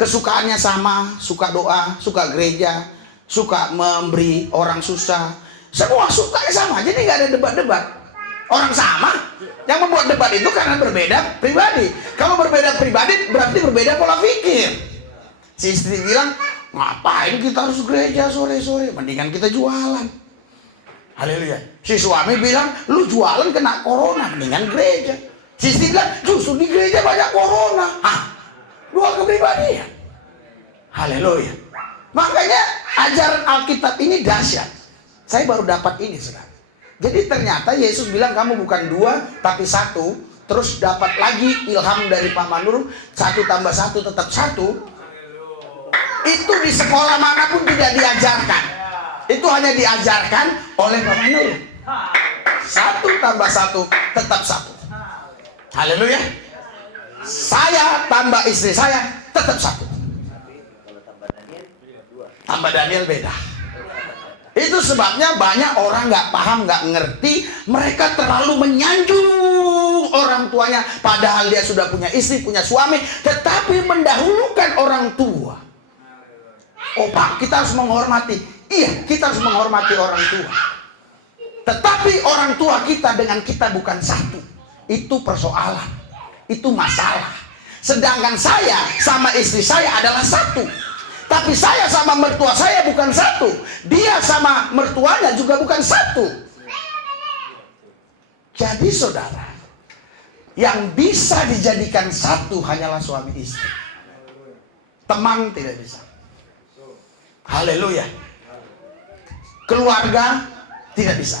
Kesukaannya sama, suka doa, suka gereja, suka memberi orang susah, semua sukanya sama. Jadi nggak ada debat-debat. Orang sama. Yang membuat debat itu karena berbeda pribadi. Kalau berbeda pribadi berarti berbeda pola pikir. Si istri bilang, ngapain kita harus gereja sore-sore? Mendingan kita jualan. Haleluya. Si suami bilang, lu jualan kena corona, mendingan gereja. Si istri bilang, justru di gereja banyak corona. 2 kepribadian. Haleluya. Makanya ajaran Alkitab ini dahsyat. Saya baru dapat ini sekarang. Jadi ternyata Yesus bilang kamu bukan 2 tapi 1. Terus dapat lagi ilham dari Pak Manur, 1 + 1 tetap 1. Itu di sekolah manapun tidak diajarkan. Itu hanya diajarkan oleh Pak Manur. 1 + 1 tetap 1. Haleluya. Saya tambah istri saya tetap 1. Tambah Daniel beda. Itu sebabnya banyak orang nggak paham, nggak ngerti. Mereka terlalu menyanjung orang tuanya, padahal dia sudah punya istri, punya suami, tetapi mendahulukan orang tua. Oh Pak, kita harus menghormati. Iya, kita harus menghormati orang tua. Tetapi orang tua kita dengan kita bukan satu. Itu persoalan. Itu masalah. Sedangkan saya sama istri saya adalah satu. Tapi saya sama mertua saya bukan satu. Dia sama mertuanya juga bukan satu. Jadi saudara, yang bisa dijadikan satu hanyalah suami istri. Teman tidak bisa. Haleluya. Keluarga tidak bisa.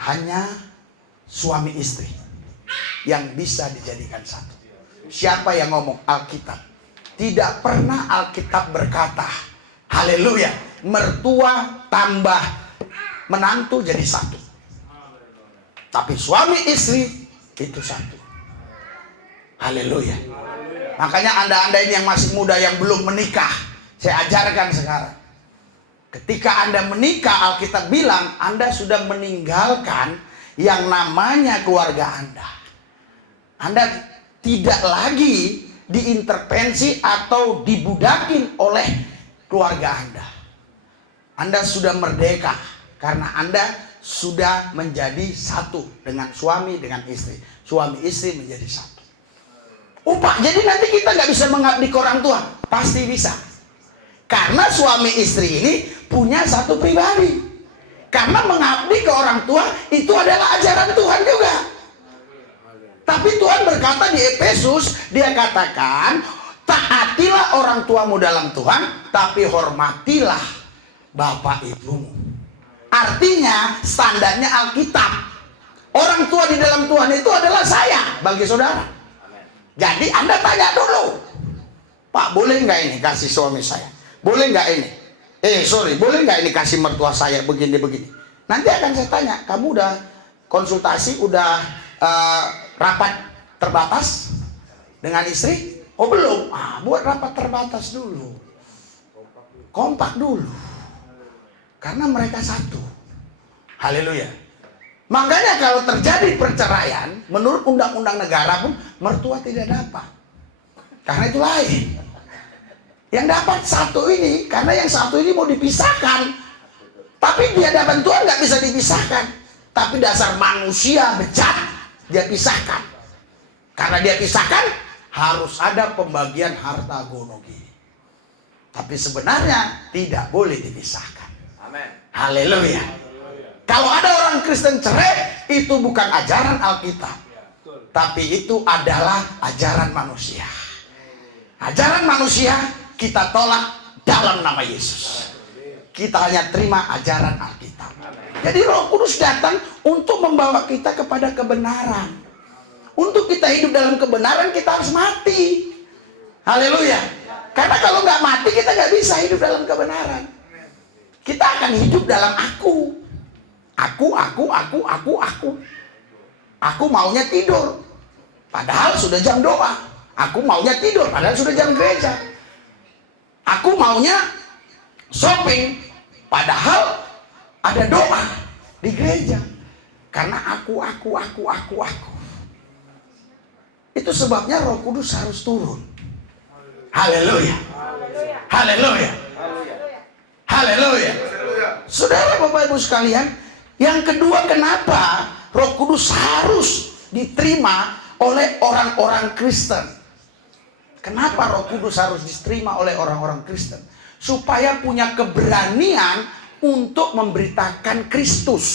Hanya suami istri yang bisa dijadikan satu. Siapa yang ngomong? Alkitab. Tidak pernah Alkitab berkata, haleluya, mertua tambah menantu jadi satu. Tapi suami istri itu satu. Haleluya. Makanya anda ini yang masih muda, yang belum menikah, saya ajarkan sekarang. Ketika anda menikah, Alkitab bilang anda sudah meninggalkan yang namanya keluarga anda. Anda tidak lagi diintervensi atau dibudakin oleh keluarga anda. Anda sudah merdeka karena anda sudah menjadi satu dengan suami, dengan istri. Suami istri menjadi satu. Pak, jadi nanti kita nggak bisa mengabdi ke orang tua? Pasti bisa. Karena suami istri ini punya satu pribadi. Karena mengabdi ke orang tua itu adalah ajaran Tuhan juga. Tapi Tuhan berkata di Efesus, dia katakan, taatilah orang tuamu dalam Tuhan, tapi hormatilah bapak ibumu. Artinya standarnya Alkitab. Orang tua di dalam Tuhan itu adalah saya bagi saudara. Jadi anda tanya dulu, Pak, boleh nggak ini kasih suami saya? Boleh nggak ini? Boleh nggak ini kasih mertua saya begini-begini? Nanti akan saya tanya, kamu udah konsultasi, udah rapat terbatas dengan istri? Oh belum? Buat rapat terbatas dulu. Kompak dulu. Karena mereka satu. Haleluya. Makanya kalau terjadi perceraian, menurut undang-undang negara pun mertua tidak dapat. Karena itu lain. Yang dapat satu ini, karena yang satu ini mau dipisahkan. Tapi biadaban Tuhan nggak bisa dipisahkan. Tapi dasar manusia bejat, dia pisahkan. Karena dia pisahkan, harus ada pembagian harta gonogi. Tapi sebenarnya tidak boleh dipisahkan. Amin. Haleluya. Kalau ada orang Kristen cerai, itu bukan ajaran Alkitab, tapi itu adalah ajaran manusia. Ajaran manusia kita tolak dalam nama Yesus. Kita hanya terima ajaran Alkitab. Jadi Roh Kudus datang untuk membawa kita kepada kebenaran. Untuk kita hidup dalam kebenaran, kita harus mati. Haleluya. Karena kalau nggak mati, kita nggak bisa hidup dalam kebenaran. Kita akan hidup dalam aku. Aku. Aku maunya tidur, padahal sudah jam doa. Aku maunya tidur, padahal sudah jam gereja. Aku maunya shopping, padahal ada doa di gereja. Karena aku. Itu sebabnya Roh Kudus harus turun. Haleluya. Haleluya. Haleluya. Saudara, Bapak Ibu sekalian, yang kedua, kenapa Roh Kudus harus diterima oleh orang-orang Kristen? Kenapa Roh Kudus harus diterima oleh orang-orang Kristen? Supaya punya keberanian untuk memberitakan Kristus.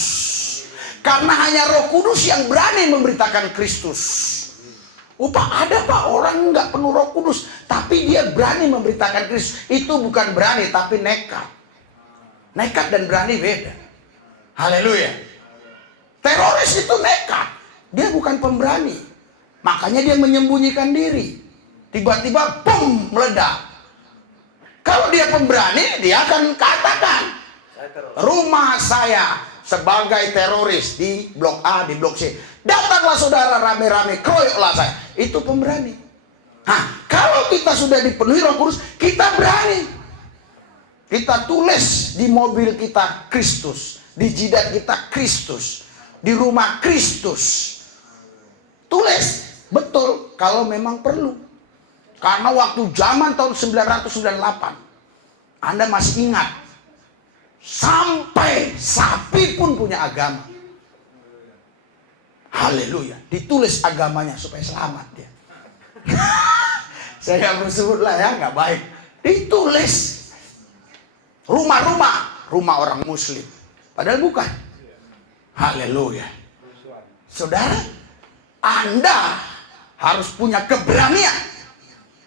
Karena hanya Roh Kudus yang berani memberitakan Kristus. Pak, ada Pak orang nggak penuh Roh Kudus, tapi dia berani memberitakan Kristus. Itu bukan berani, tapi nekat. Nekat dan berani beda. Haleluya. Teroris itu nekat, dia bukan pemberani. Makanya dia menyembunyikan diri. Tiba-tiba bom, meledak. Kalau dia pemberani, dia akan katakan, rumah saya sebagai teroris di blok A, di blok C. Datanglah saudara rame-rame, keroyoklah saya. Itu pemberani. Nah, kalau kita sudah dipenuhi Roh Kudus, kita berani. Kita tulis di mobil kita Kristus, di jidat kita Kristus, di rumah Kristus. Tulis, betul, kalau memang perlu. Karena waktu zaman tahun 998, Anda masih ingat, sampai sapi pun punya agama. Haleluya. Ditulis agamanya supaya selamat dia. Saya nggak bersebut lah ya, nggak baik. Ditulis. Rumah-rumah, rumah orang Muslim. Padahal bukan. Haleluya. Saudara, Anda harus punya keberanian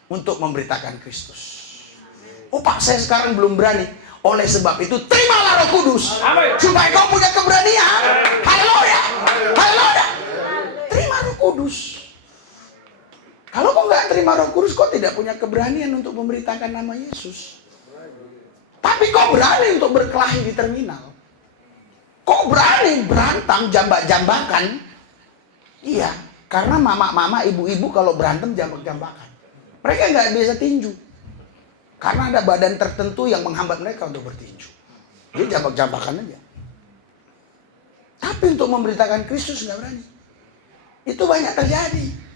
untuk memberitakan Kristus. Pak, saya sekarang belum berani. Oleh sebab itu, terimalah Roh Kudus. Supaya kau punya keberanian. Haleluya. Haleluya. Terima Roh Kudus. Kalau kau nggak terima Roh Kudus, kau tidak punya keberanian untuk memberitakan nama Yesus. Tapi kau berani untuk berkelahi di terminal. Kau berani berantem, jambak-jambakan. Iya, karena mama-mama, ibu-ibu kalau berantem jambak-jambakan. Mereka nggak bisa tinju. Karena ada badan tertentu yang menghambat mereka untuk bertinju. Dia jambak-jambakan aja. Tapi untuk memberitakan Kristus nggak berani. Itu banyak terjadi.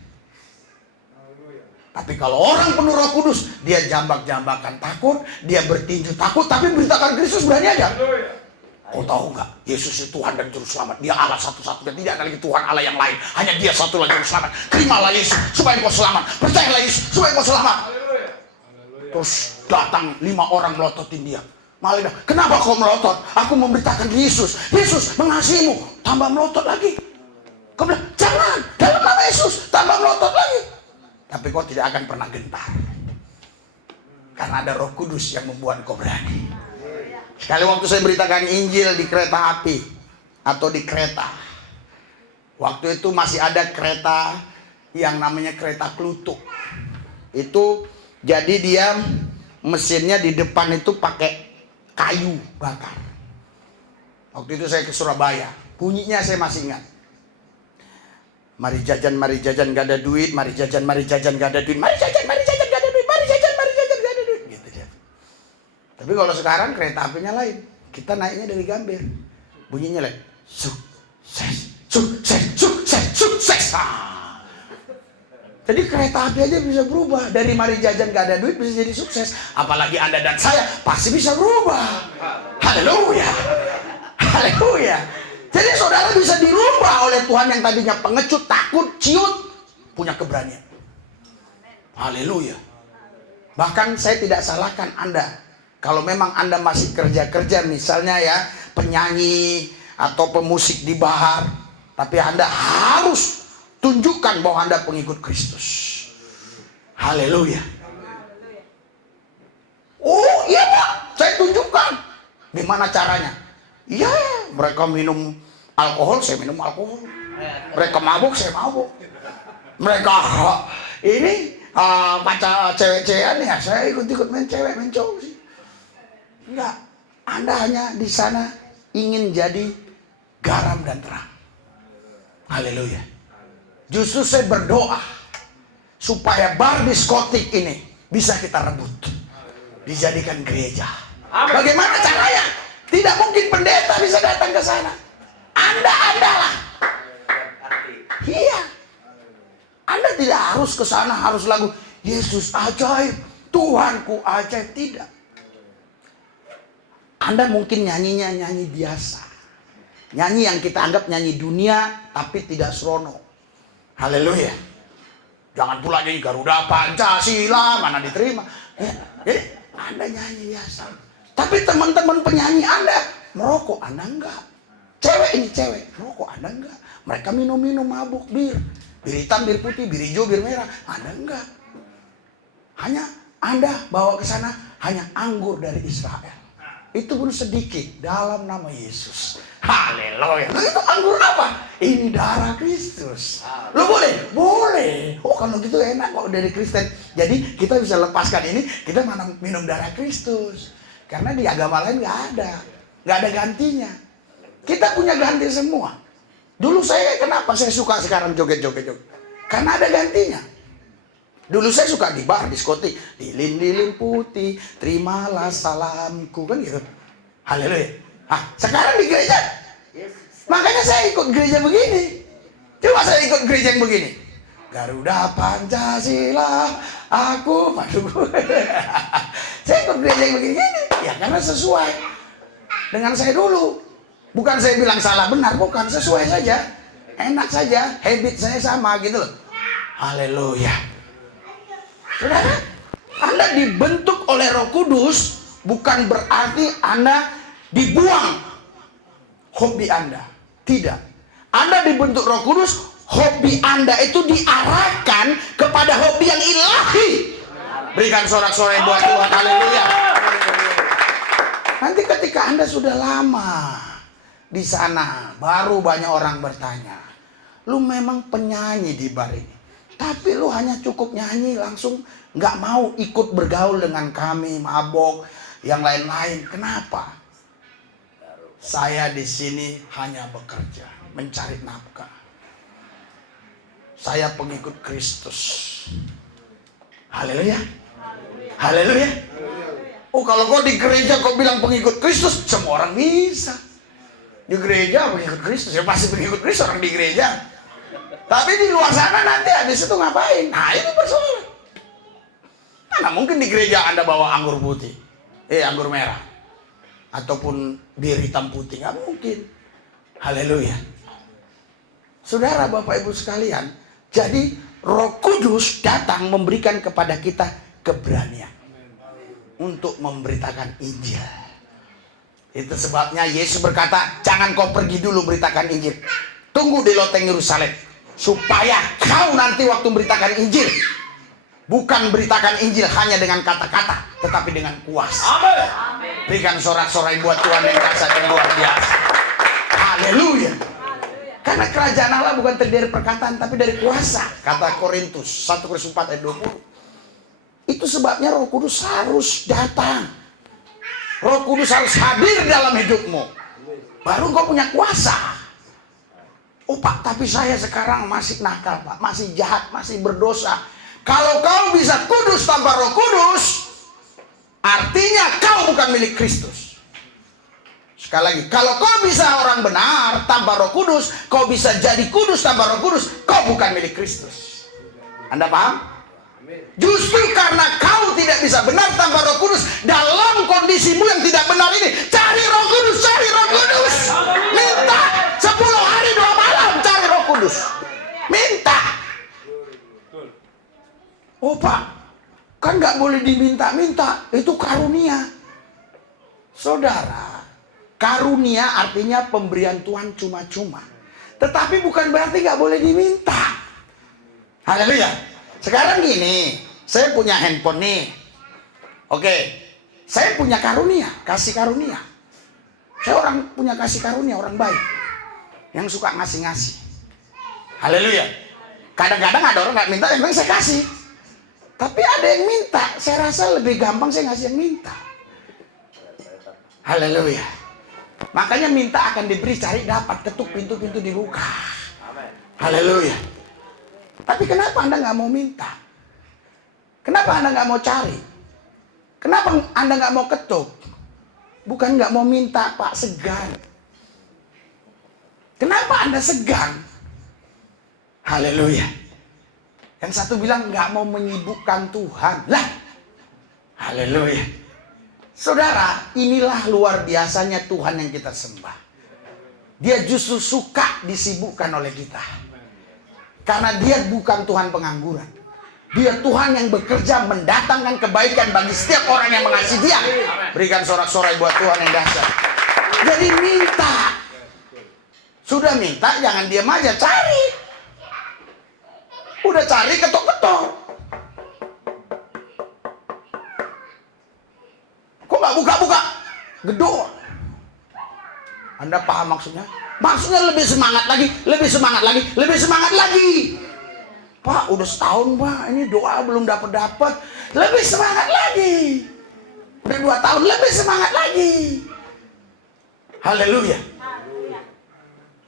Tapi kalau orang penuh Roh Kudus, dia jambak-jambakan takut, dia bertinju takut, tapi beritakan Kristus berani aja. Kau tahu nggak? Yesus itu Tuhan dan Juru Selamat. Dia Allah satu-satunya, tidak ada lagi Tuhan Allah yang lain. Hanya Dia satulah Juru Selamat. Terimalah Yesus supaya kau selamat. Percayalah Yesus supaya kau selamat. Terus datang 5 orang melototin dia. Malah bilang, kenapa kau melotot? Aku memberitakan Yesus. Yesus mengasihimu. Tambah melotot lagi. Kau bilang, jangan. Dalam nama Yesus. Tambah melotot lagi. Tapi kau tidak akan pernah gentar. Karena ada Roh Kudus yang membuat kau berani. Sekali waktu saya beritakan Injil di kereta api. Atau di kereta. Waktu itu masih ada kereta yang namanya kereta klutuk. Itu jadi dia mesinnya di depan itu pakai kayu bakar. Waktu itu saya ke Surabaya. Bunyinya saya masih ingat. Mari jajan, gak ada duit. Mari jajan, gak ada duit. Mari jajan, gak ada duit. Mari jajan, gak ada duit. Gitu dia. Tapi kalau sekarang kereta apinya lain. Kita naiknya dari Gambir. Bunyinya lain. Sukses, sukses, sukses, sukses. Jadi kereta api aja bisa berubah. Dari mari jajan gak ada duit bisa jadi sukses. Apalagi Anda dan saya pasti bisa berubah. Haleluya. Haleluya. Jadi saudara bisa dirubah oleh Tuhan yang tadinya pengecut, takut, ciut, punya keberanian. Haleluya. Bahkan saya tidak salahkan Anda. Kalau memang Anda masih kerja-kerja, misalnya ya, penyanyi atau pemusik di bar, tapi Anda harus tunjukkan bahwa Anda pengikut Kristus. Haleluya. Oh iya Pak, saya tunjukkan. Gimana caranya? Ya, mereka minum alkohol, saya minum alkohol. Mereka mabuk, saya mabuk. Mereka ini pacar cewek-cewekan ya, saya ikut-ikut main cewek, main cowok sih. Enggak, Anda hanya di sana ingin jadi garam dan terang. Haleluya. Justru saya berdoa supaya bar diskotik ini bisa kita rebut, dijadikan gereja. Bagaimana caranya? Tidak mungkin pendeta bisa datang ke sana. Anda adalah. Iya. Anda tidak harus ke sana harus lagu Yesus ajaib, Tuhanku ajaib, tidak. Anda mungkin nyanyinya nyanyi biasa. Nyanyi yang kita anggap nyanyi dunia tapi tidak serono. Haleluya. Jangan pula nyanyi Garuda Pancasila, mana diterima. Jadi Anda nyanyi biasa. Tapi teman-teman penyanyi Anda merokok, Anda enggak. Cewek ini cewek, merokok, Anda enggak. Mereka minum-minum mabuk bir. Bir hitam, bir putih, bir hijau, bir merah. Anda enggak. Hanya Anda bawa ke sana hanya anggur dari Israel. Itu pun sedikit dalam nama Yesus. Haleluya. Itu anggur apa? Ini darah Kristus. Lo boleh? Boleh. Oh kalau gitu enak kok dari Kristen. Jadi kita bisa lepaskan ini, kita minum darah Kristus. Karena di agama lain nggak ada. Nggak ada gantinya. Kita punya ganti semua. Dulu saya, kenapa saya suka sekarang joget-joget? Karena ada gantinya. Dulu saya suka di bar, diskotik. Lilin-lilin putih, terimalah salamku. Kan gitu. Haleluya. Sekarang di gereja. Makanya saya ikut gereja begini. Coba saya ikut gereja yang begini. Garuda Pancasila, aku paduku. Saya ikut gereja yang begini. Ya karena sesuai dengan saya dulu. Bukan saya bilang salah benar, bukan, sesuai saja. Enak saja, habit saya sama gitu loh. Haleluya. Saudara, Anda dibentuk oleh Roh Kudus bukan berarti Anda dibuang hobi Anda. Tidak. Anda dibentuk Roh Kudus, hobi Anda itu diarahkan kepada hobi yang ilahi. Berikan sorak-sorai buat Tuhan. Haleluya. Nanti ketika Anda sudah lama di sana, baru banyak orang bertanya, lu memang penyanyi di bar ini, tapi lu hanya cukup nyanyi langsung, nggak mau ikut bergaul dengan kami, mabok, yang lain-lain. Kenapa? Saya di sini hanya bekerja, mencari nafkah. Saya pengikut Kristus. Haleluya. Haleluya. Oh kalau kau di gereja kau bilang pengikut Kristus, semua orang bisa. Di gereja pengikut Kristus, ya pasti pengikut Kristus orang di gereja. Tapi di luar sana nanti habis itu ngapain? Nah itu persoalan. Mana mungkin di gereja Anda bawa anggur putih, anggur merah, ataupun bir hitam putih, nggak mungkin. Haleluya. Saudara, Bapak Ibu sekalian, jadi Roh Kudus datang memberikan kepada kita keberanian untuk memberitakan Injil. Itu sebabnya Yesus berkata, jangan kau pergi dulu beritakan Injil. Tunggu di loteng Yerusalem. Supaya kau nanti waktu beritakan Injil, bukan beritakan Injil hanya dengan kata-kata, tetapi dengan kuasa. Amin. Berikan sorak-sorai buat Tuhan yang dahsyat dan luar biasa. Haleluya. Karena kerajaan Allah bukan terdiri dari perkataan, tapi dari kuasa. Kata Korintus 1 Korintus 4 ayat 20. Itu sebabnya Roh Kudus harus datang. Roh Kudus harus hadir dalam hidupmu. Baru kau punya kuasa. Oh Pak, tapi saya sekarang masih nakal Pak, masih jahat, masih berdosa. Kalau kau bisa kudus tanpa Roh Kudus, artinya kau bukan milik Kristus. Sekali lagi, kalau kau bisa orang benar tanpa Roh Kudus, kau bisa jadi kudus tanpa Roh Kudus, kau bukan milik Kristus. Anda paham? Justru karena kau tidak bisa benar tanpa Roh Kudus, dalam kondisimu yang tidak benar ini, cari Roh Kudus, cari Roh Kudus. Minta 10 hari 2 malam cari Roh Kudus. Minta. Oh Pak, kan nggak boleh diminta-minta, itu karunia. Saudara, karunia artinya pemberian Tuhan cuma-cuma. Tetapi bukan berarti nggak boleh diminta. Haleluya. Sekarang gini, saya punya handphone nih. Oke, saya punya karunia, kasih karunia. Saya orang punya kasih karunia, orang baik. Yang suka ngasih-ngasih. Haleluya. Kadang-kadang ada orang nggak minta, yang saya kasih. Tapi ada yang minta, saya rasa lebih gampang saya ngasih yang minta. Haleluya. Makanya minta akan diberi, cari dapat, ketuk pintu-pintu dibuka. Haleluya. Tapi kenapa Anda nggak mau minta? Kenapa Anda nggak mau cari? Kenapa Anda nggak mau ketuk? Bukan nggak mau minta, Pak, segan. Kenapa Anda segan? Haleluya. Yang satu bilang nggak mau menyibukkan Tuhan. Lah, haleluya. Saudara, inilah luar biasanya Tuhan yang kita sembah. Dia justru suka disibukkan oleh kita. Karena dia bukan Tuhan pengangguran. Dia Tuhan yang bekerja mendatangkan kebaikan bagi setiap orang yang mengasihi dia. Berikan sorak-sorai buat Tuhan yang dahsyat. Jadi minta. Sudah minta, jangan diam aja, cari. Udah cari, ketok-ketok. Kok nggak buka-buka? Gedor. Anda paham maksudnya? Maksudnya lebih semangat lagi, lebih semangat lagi, lebih semangat lagi. Pak, udah setahun Pak, ini doa belum dapat. Lebih semangat lagi. Udah 2 tahun, lebih semangat lagi. Haleluya.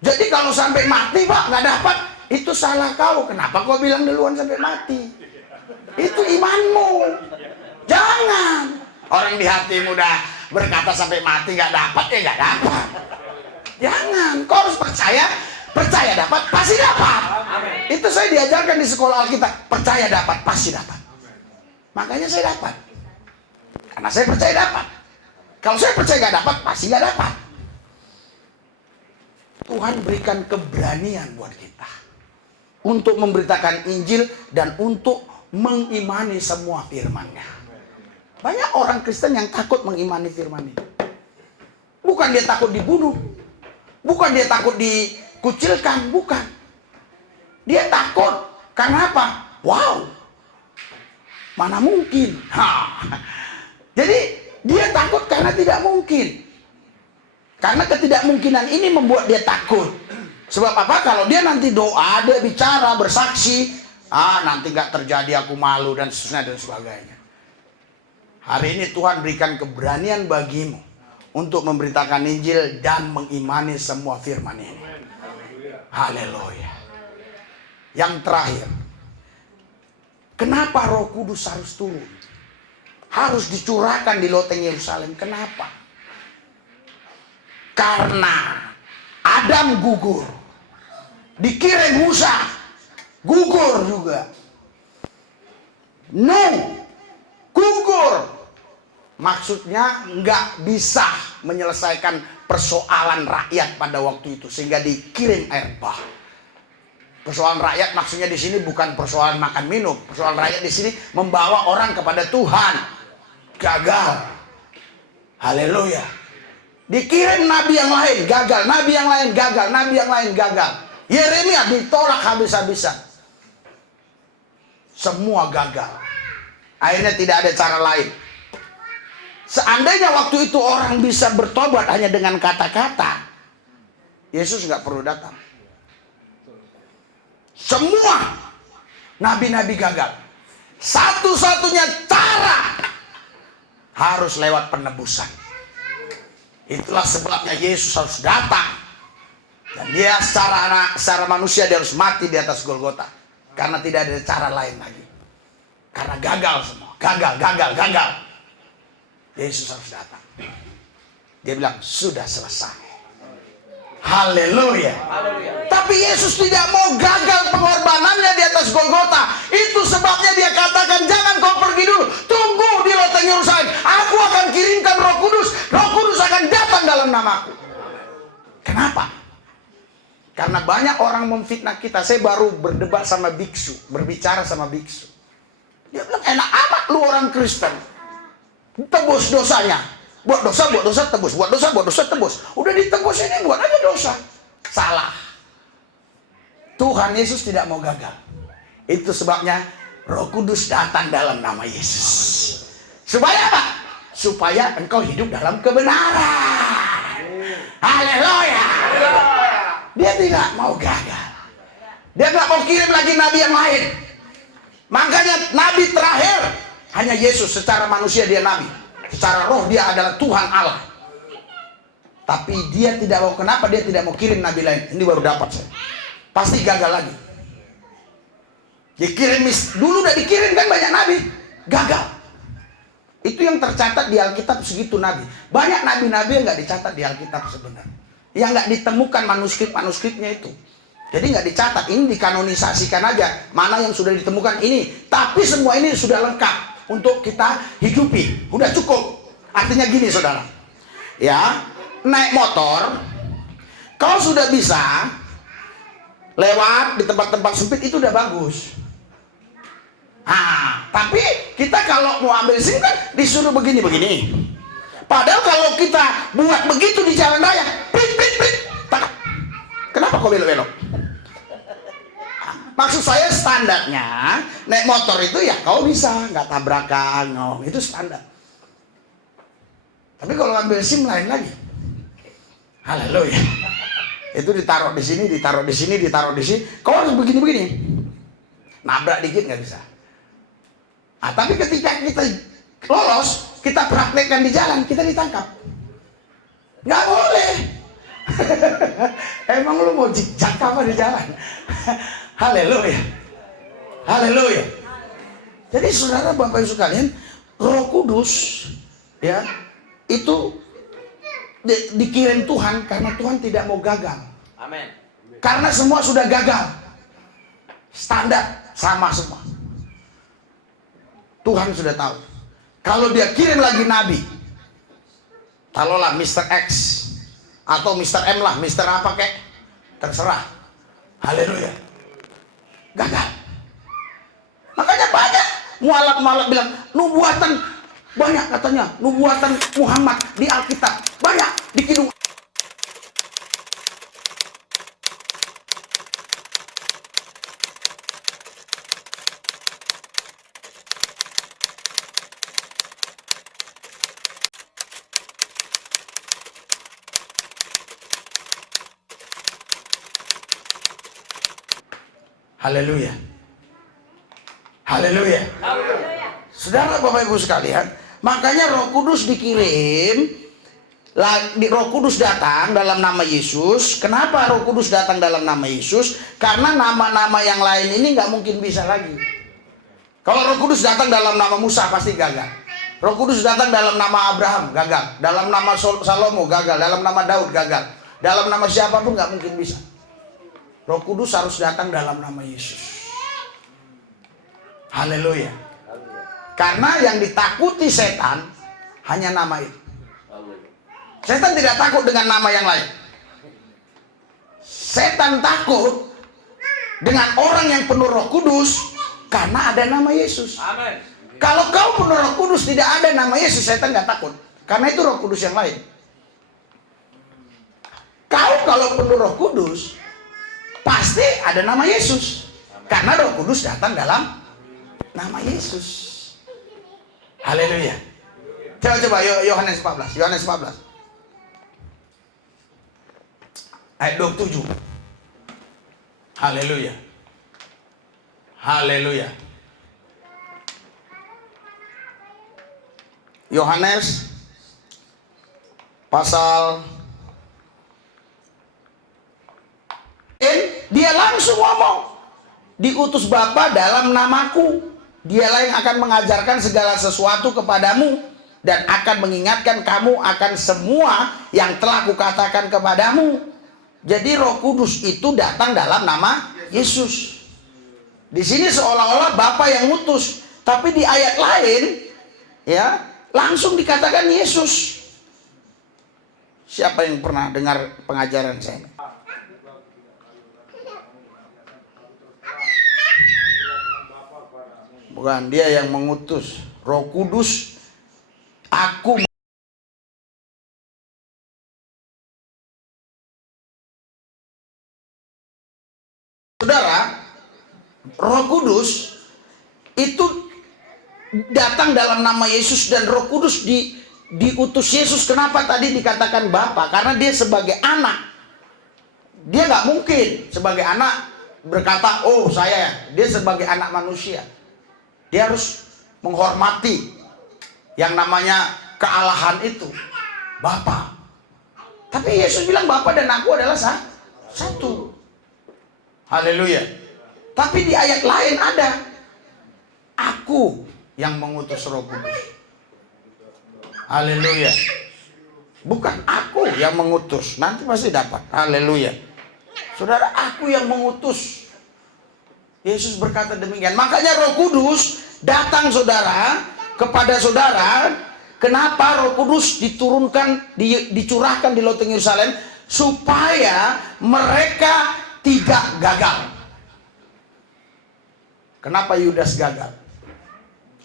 Jadi kalau sampai mati Pak nggak dapat, itu salah kau. Kenapa kau bilang duluan sampai mati? Itu imanmu. Jangan. Orang di hatimu udah berkata sampai mati nggak dapat, ya nggak dapat. Jangan, kau harus percaya dapat, pasti dapat. Itu saya diajarkan di sekolah Alkitab, percaya dapat, pasti dapat. Makanya saya dapat, karena saya percaya dapat. Kalau saya percaya gak dapat, pasti gak dapat. Tuhan berikan keberanian buat kita untuk memberitakan Injil dan untuk mengimani semua firman-Nya. Banyak orang Kristen yang takut mengimani firman ini. Bukan dia takut dibunuh, bukan dia takut dikucilkan, bukan. Dia takut. Karena apa? Wow. Mana mungkin. Jadi dia takut karena tidak mungkin. Karena ketidakmungkinan ini membuat dia takut. Sebab apa? Kalau dia nanti doa, dia bicara, bersaksi, nanti gak terjadi, aku malu, dan seterusnya dan sebagainya. Hari ini Tuhan berikan keberanian bagimu untuk memberitakan Injil dan mengimani semua firman ini. Haleluya. Yang terakhir, kenapa Roh Kudus harus turun? Harus dicurahkan di loteng Yerusalem. Kenapa? Karena Adam gugur, dikirim Musa, gugur juga. Nuh, gugur. Maksudnya nggak bisa menyelesaikan persoalan rakyat pada waktu itu, sehingga dikirim air bah. Persoalan rakyat maksudnya di sini bukan persoalan makan minum. Persoalan rakyat di sini membawa orang kepada Tuhan. Gagal. Haleluya. Dikirim nabi yang lain, gagal. Nabi yang lain, gagal. Nabi yang lain, gagal. Yeremia ditolak habis-habisan. Semua gagal. Akhirnya tidak ada cara lain. Seandainya waktu itu orang bisa bertobat hanya dengan kata-kata, Yesus nggak perlu datang. Semua nabi-nabi gagal. Satu-satunya cara harus lewat penebusan. Itulah sebabnya Yesus harus datang. Dan dia secara manusia dia harus mati di atas Golgota. Karena tidak ada cara lain lagi. Karena gagal semua. Gagal. Yesus harus datang. Dia bilang, sudah selesai. Haleluya. Tapi Yesus tidak mau gagal pengorbanannya di atas Golgota. Itu sebabnya dia katakan, jangan kau pergi dulu, tunggu di loteng Yerusalem. Aku akan kirimkan Roh Kudus. Roh Kudus akan datang dalam namaku. Kenapa? Karena banyak orang memfitnah kita. Saya baru berdebat sama biksu, berbicara sama biksu. Dia bilang, enak amat lu orang Kristen, tebus dosanya. Buat dosa tebus. Buat dosa tebus. Udah ditebus ini, buat aja dosa. Salah. Tuhan Yesus tidak mau gagal. Itu sebabnya Roh Kudus datang dalam nama Yesus. Supaya apa? Supaya engkau hidup dalam kebenaran. Haleluya. Dia tidak mau gagal. Dia tidak mau kirim lagi nabi yang lain. Makanya nabi terakhir hanya Yesus. Secara manusia dia nabi, secara roh dia adalah Tuhan Allah. Tapi dia tidak mau. Kenapa dia tidak mau kirim nabi lain? Ini baru dapat saya. Pasti gagal lagi. Dikirim, dulu udah dikirim kan banyak nabi, gagal. Itu yang tercatat di Alkitab segitu nabi. Banyak nabi-nabi yang nggak dicatat di Alkitab sebenarnya. Yang nggak ditemukan manuskrip-manuskripnya itu. Jadi nggak dicatat. Ini dikanonisasikan aja. Mana yang sudah ditemukan ini. Tapi semua ini sudah lengkap untuk kita hidupi. Udah cukup. Artinya gini saudara. Ya, naik motor, kau sudah bisa lewat di tempat-tempat sempit, itu udah bagus. Tapi kita kalau mau ambil SIM kan disuruh begini-begini. Padahal kalau kita buat begitu di jalan raya, prit. Kenapa kau belok-belok? Maksud saya standarnya naik motor itu ya kau bisa nggak tabrakan, itu standar. Tapi kalau ambil SIM lain lagi. Haleluya. Itu ditaruh di sini, ditaruh di sini, ditaruh di sini. Kau harus begini-begini. Nabrak dikit nggak bisa. Tapi ketika kita lolos, kita praktekkan di jalan, kita ditangkap. Nggak boleh. Emang lu mau jejak apa di jalan? Haleluya. Haleluya. Jadi saudara Bapak Ibu sekalian, Roh Kudus ya itu dikirim Tuhan karena Tuhan tidak mau gagal. Amin. Karena semua sudah gagal. Standar sama semua. Tuhan sudah tahu. Kalau dia kirim lagi nabi, taruhlah Mr. X atau Mr. M lah, Mr. apa kek, terserah. Haleluya. Gagal. Makanya banyak mualaf-mualaf bilang nubuatan banyak, katanya nubuatan Muhammad di Alkitab banyak di Kidung. Haleluya. Haleluya. Saudara Bapak Ibu sekalian, makanya Roh Kudus dikirim, Roh Kudus datang dalam nama Yesus. Kenapa Roh Kudus datang dalam nama Yesus? Karena nama-nama yang lain ini nggak mungkin bisa lagi. Kalau Roh Kudus datang dalam nama Musa pasti gagal. Roh Kudus datang dalam nama Abraham, gagal. Dalam nama Salomo, gagal. Dalam nama Daud, gagal. Dalam nama siapapun nggak mungkin bisa. Roh Kudus harus datang dalam nama Yesus. Haleluya. Karena yang ditakuti setan hanya nama itu. Setan tidak takut dengan nama yang lain. Setan takut dengan orang yang penuh Roh Kudus karena ada nama Yesus. Amin. Kalau kau penuh Roh Kudus tidak ada nama Yesus, setan nggak takut. Karena itu Roh Kudus yang lain. Kau kalau penuh Roh Kudus pasti ada nama Yesus. Karena Roh Kudus datang dalam nama Yesus. Haleluya. Coba Yohanes 14. Yohanes 14. Ayat 27. Haleluya. Haleluya. Yohanes pasal dia langsung ngomong, diutus Bapa dalam namaku, dialah yang akan mengajarkan segala sesuatu kepadamu dan akan mengingatkan kamu akan semua yang telah kukatakan kepadamu. Jadi Roh Kudus itu datang dalam nama Yesus. Di sini seolah-olah Bapa yang ngutus, tapi di ayat lain ya langsung dikatakan Yesus. Siapa yang pernah dengar pengajaran saya? Bukan, dia yang mengutus. Roh Kudus, aku. Saudara, Roh Kudus itu datang dalam nama Yesus, dan Roh Kudus diutus Yesus. Kenapa tadi dikatakan Bapa? Karena dia sebagai anak. Dia nggak mungkin sebagai anak berkata, oh saya. Dia sebagai anak manusia. Dia harus menghormati yang namanya kealahan itu. Bapa. Tapi Yesus bilang Bapa dan aku adalah satu. Haleluya. Tapi di ayat lain ada, aku yang mengutus Roh Kudus. Haleluya. Bukan aku yang mengutus. Nanti pasti dapat. Haleluya. Saudara, aku yang mengutus. Yesus berkata demikian. Makanya Roh Kudus datang saudara kepada saudara. Kenapa Roh Kudus diturunkan, dicurahkan di loteng Yerusalem? Supaya mereka tidak gagal. Kenapa Yudas gagal?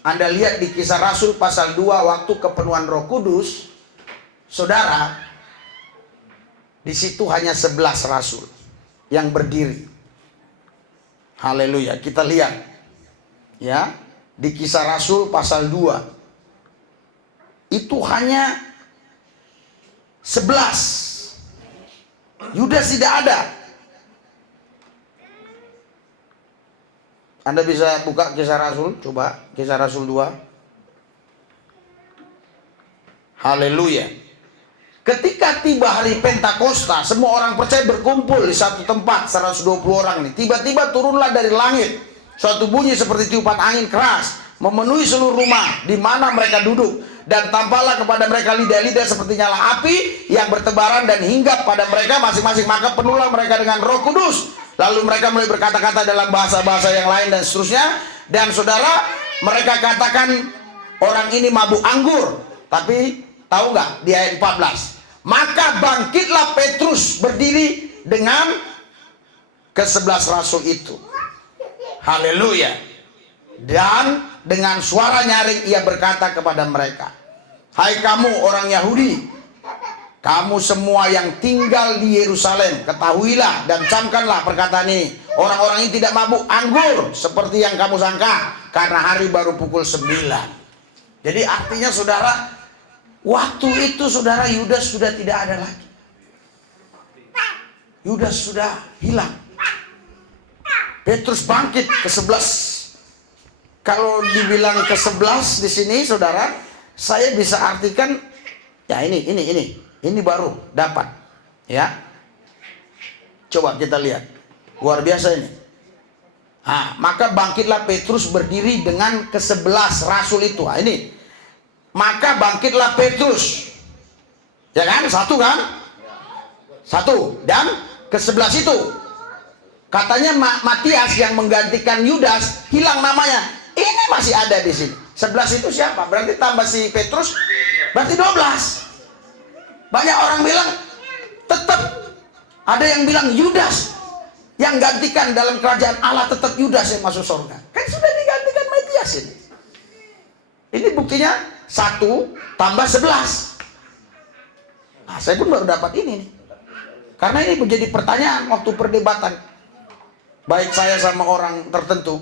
Anda lihat di Kisah Rasul pasal 2 waktu kepenuhan Roh Kudus, saudara, di situ hanya 11 rasul yang berdiri. Haleluya. Kita lihat ya, di Kisah Rasul pasal 2 itu hanya 11. Yudas tidak ada. Anda bisa buka Kisah Rasul, coba Kisah Rasul 2. Haleluya. Ketika tiba hari Pentakosta, semua orang percaya berkumpul di satu tempat, 120 orang nih. Tiba-tiba turunlah dari langit suatu bunyi seperti tiupan angin keras, memenuhi seluruh rumah di mana mereka duduk. Dan tampaklah kepada mereka lidah-lidah seperti nyala api yang bertebaran dan hinggap pada mereka masing-masing. Maka penuhlah mereka dengan Roh Kudus. Lalu mereka mulai berkata-kata dalam bahasa-bahasa yang lain dan seterusnya. Dan saudara, mereka katakan orang ini mabuk anggur. Tapi tahu nggak di ayat 14? Maka bangkitlah Petrus berdiri dengan ke-11 rasul itu. Haleluya. Dan dengan suara nyaring ia berkata kepada mereka, hai kamu orang Yahudi, kamu semua yang tinggal di Yerusalem, ketahuilah dan camkanlah perkataan ini. Orang-orang ini tidak mabuk anggur seperti yang kamu sangka, karena hari baru pukul 9. Jadi artinya saudara, waktu itu saudara, Yudas sudah tidak ada lagi. Yudas sudah hilang. Petrus bangkit ke-11. Kalau dibilang ke-11 di sini saudara, saya bisa artikan ya ini baru dapat ya. Coba kita lihat, luar biasa ini. Maka bangkitlah Petrus berdiri dengan ke-11 rasul itu. Ini maka bangkitlah Petrus, ya kan, satu kan, satu, dan ke-11 itu katanya Matias yang menggantikan Yudas hilang namanya. Ini masih ada di sini. 11 itu siapa? Berarti tambah si Petrus, berarti 12. Banyak orang bilang, tetap ada yang bilang Yudas yang gantikan dalam kerajaan Allah, tetap Yudas yang masuk surga. Kan sudah digantikan Matias ini. Ini buktinya 1 tambah 11. Saya pun baru dapat ini nih. Karena ini menjadi pertanyaan waktu perdebatan baik saya sama orang tertentu.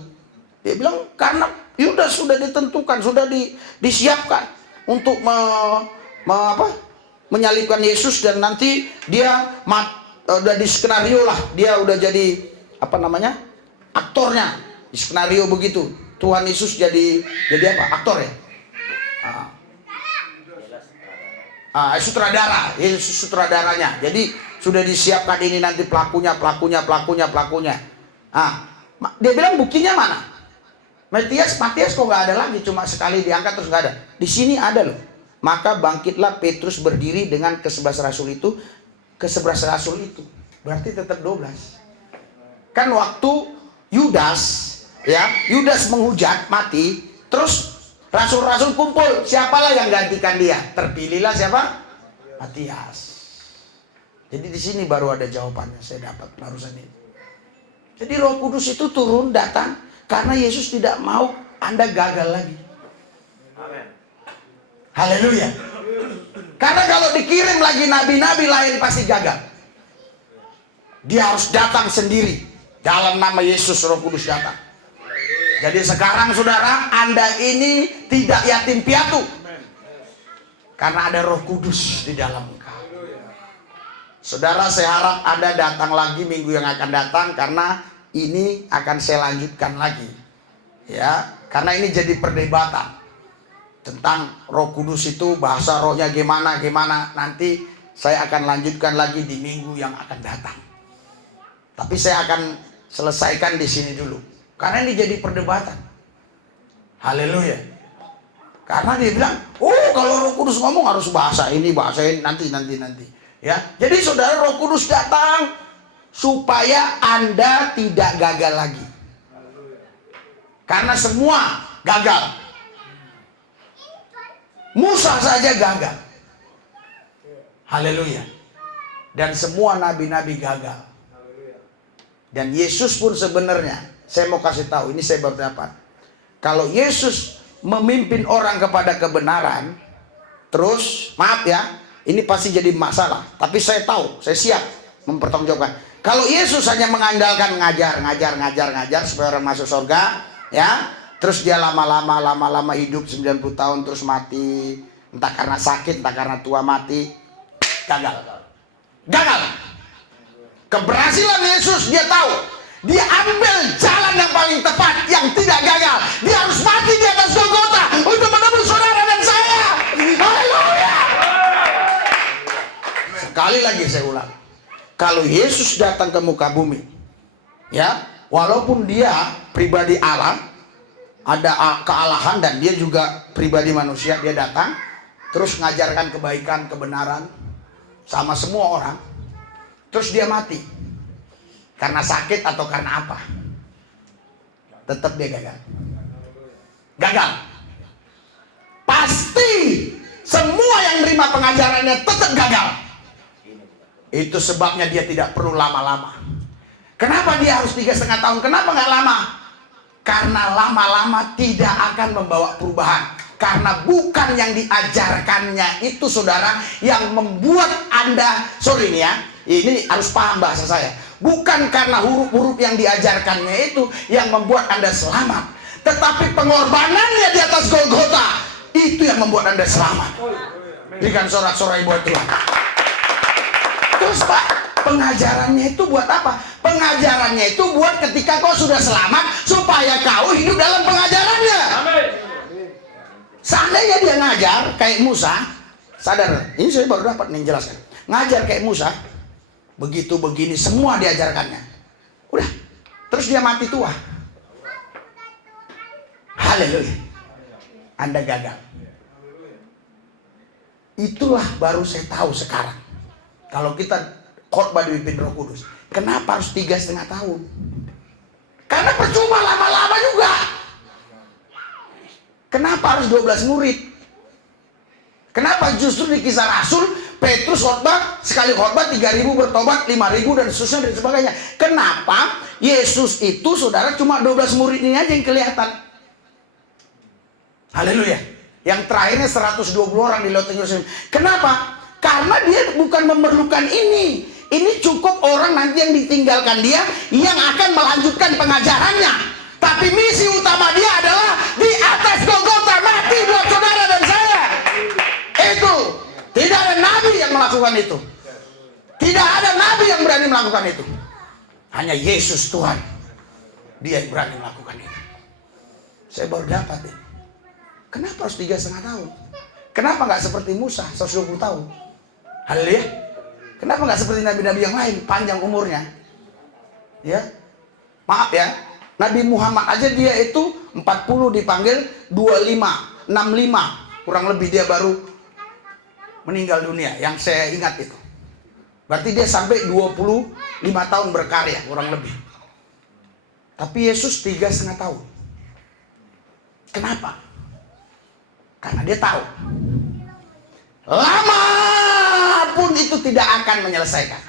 Dia bilang karena Yudas sudah ditentukan, sudah disiapkan untuk menyalibkan Yesus, dan nanti dia udah di skenario lah, dia udah jadi aktornya di skenario begitu. Tuhan Yesus jadi apa? Aktor ya. Sutradara, Yesus sutradaranya. Jadi sudah disiapkan ini nanti pelakunya. Dia bilang buktinya mana? Matias kok nggak ada lagi, cuma sekali diangkat terus nggak ada. Di sini ada loh. Maka bangkitlah Petrus berdiri dengan ke-11 rasul itu, ke-11 rasul itu. Berarti tetap 12. Kan waktu Yudas, ya, Yudas menghujat mati, terus rasul-rasul kumpul, siapalah yang gantikan dia? Terpilihlah siapa? Matias. Jadi di sini baru ada jawabannya, saya dapat barusan ini. Jadi Roh Kudus itu turun datang karena Yesus tidak mau Anda gagal lagi. Amin. Haleluya. Karena kalau dikirim lagi nabi-nabi lain pasti gagal. Dia harus datang sendiri. Dalam nama Yesus Roh Kudus datang. Jadi sekarang saudara, Anda ini tidak yatim piatu. Karena ada Roh Kudus di dalam engkau. Saudara, saya harap Anda datang lagi minggu yang akan datang, karena ini akan saya lanjutkan lagi. Ya, karena ini jadi perdebatan tentang Roh Kudus itu, bahasa rohnya gimana. Nanti saya akan lanjutkan lagi di minggu yang akan datang. Tapi saya akan selesaikan di sini dulu, karena ini jadi perdebatan. Haleluya. Karena dia bilang, oh kalau Roh Kudus ngomong harus bahasa ini nanti. Ya, jadi saudara, Roh Kudus datang supaya Anda tidak gagal lagi. Karena semua gagal. Musa saja gagal. Haleluya. Dan semua nabi-nabi gagal. Dan Yesus pun sebenarnya, saya mau kasih tahu, ini saya baru dapat. Kalau Yesus memimpin orang kepada kebenaran, terus, maaf ya, ini pasti jadi masalah. Tapi saya tahu, saya siap mempertanggungjawabkan. Kalau Yesus hanya mengandalkan ngajar supaya orang masuk surga, ya, terus dia lama-lama hidup 90 tahun terus mati, entah karena sakit, entah karena tua mati, gagal. Keberhasilan Yesus, dia tahu, dia ambil jalan yang paling tepat, yang tidak gagal. Dia harus mati di atas Golgota untuk menebus saudara dan saya. Haleluya. Sekali lagi saya ulang, kalau Yesus datang ke muka bumi, ya, walaupun dia pribadi Allah, ada kealahan, dan dia juga pribadi manusia, dia datang terus mengajarkan kebaikan, kebenaran sama semua orang, terus dia mati karena sakit atau karena apa, tetap dia gagal. Pasti semua yang menerima pengajarannya tetap gagal. Itu sebabnya dia tidak perlu lama-lama. Kenapa dia harus 3,5 tahun? Kenapa nggak lama? Karena lama-lama tidak akan membawa perubahan. Karena bukan yang diajarkannya itu, saudara, yang membuat Anda, sorry nih ya, ini harus paham bahasa saya. Bukan karena huruf-huruf yang diajarkannya itu yang membuat Anda selamat, tetapi pengorbanannya di atas Golgota itu yang membuat Anda selamat. Berikan sorak-sorai buat Tuhan. Terus Pak, pengajarannya itu buat apa? Pengajarannya itu buat ketika kau sudah selamat, supaya kau hidup dalam pengajarannya. Amin. Seandainya dia ngajar kayak Musa, sadar, ini saya baru dapat nih jelaskan. Ngajar kayak Musa, begitu begini semua diajarkannya. Udah, terus dia mati tua. Haleluya. Anda gagal. Itulah baru saya tahu sekarang. Kalau kita khotbah dipimpin Roh Kudus, kenapa harus 3,5 tahun? Karena percuma lama-lama juga. Kenapa harus 12 murid? Kenapa justru di Kisah Rasul Petrus khotbah, sekali khotbah 3.000 bertobat, 5.000 dan seterusnya dan sebagainya? Kenapa Yesus itu, saudara, cuma 12 murid ini aja yang kelihatan? Haleluya. Yang terakhirnya 120 orang di Lautan Yerusalem. Kenapa? Karena dia bukan memerlukan ini. Ini cukup orang nanti yang ditinggalkan dia, yang akan melanjutkan pengajarannya. Tapi misi utama dia adalah di atas Golgota mati buat saudara dan saya. Itu tidak ada nabi yang melakukan itu. Tidak ada nabi yang berani melakukan itu. Hanya Yesus Tuhan, dia yang berani melakukan itu. Saya baru dapat ini. Kenapa harus 3,5 tahun? Kenapa nggak seperti Musa 120 tahun? Haleluya. Kenapa nggak seperti nabi-nabi yang lain panjang umurnya? Ya, maaf ya, Nabi Muhammad aja dia itu 40 dipanggil 25, 65 kurang lebih dia baru meninggal dunia. Yang saya ingat itu Berarti dia sampai 25 tahun berkarya, kurang lebih. Tapi Yesus 3,5 tahun. Kenapa? Karena dia tahu lama pun itu tidak akan menyelesaikan.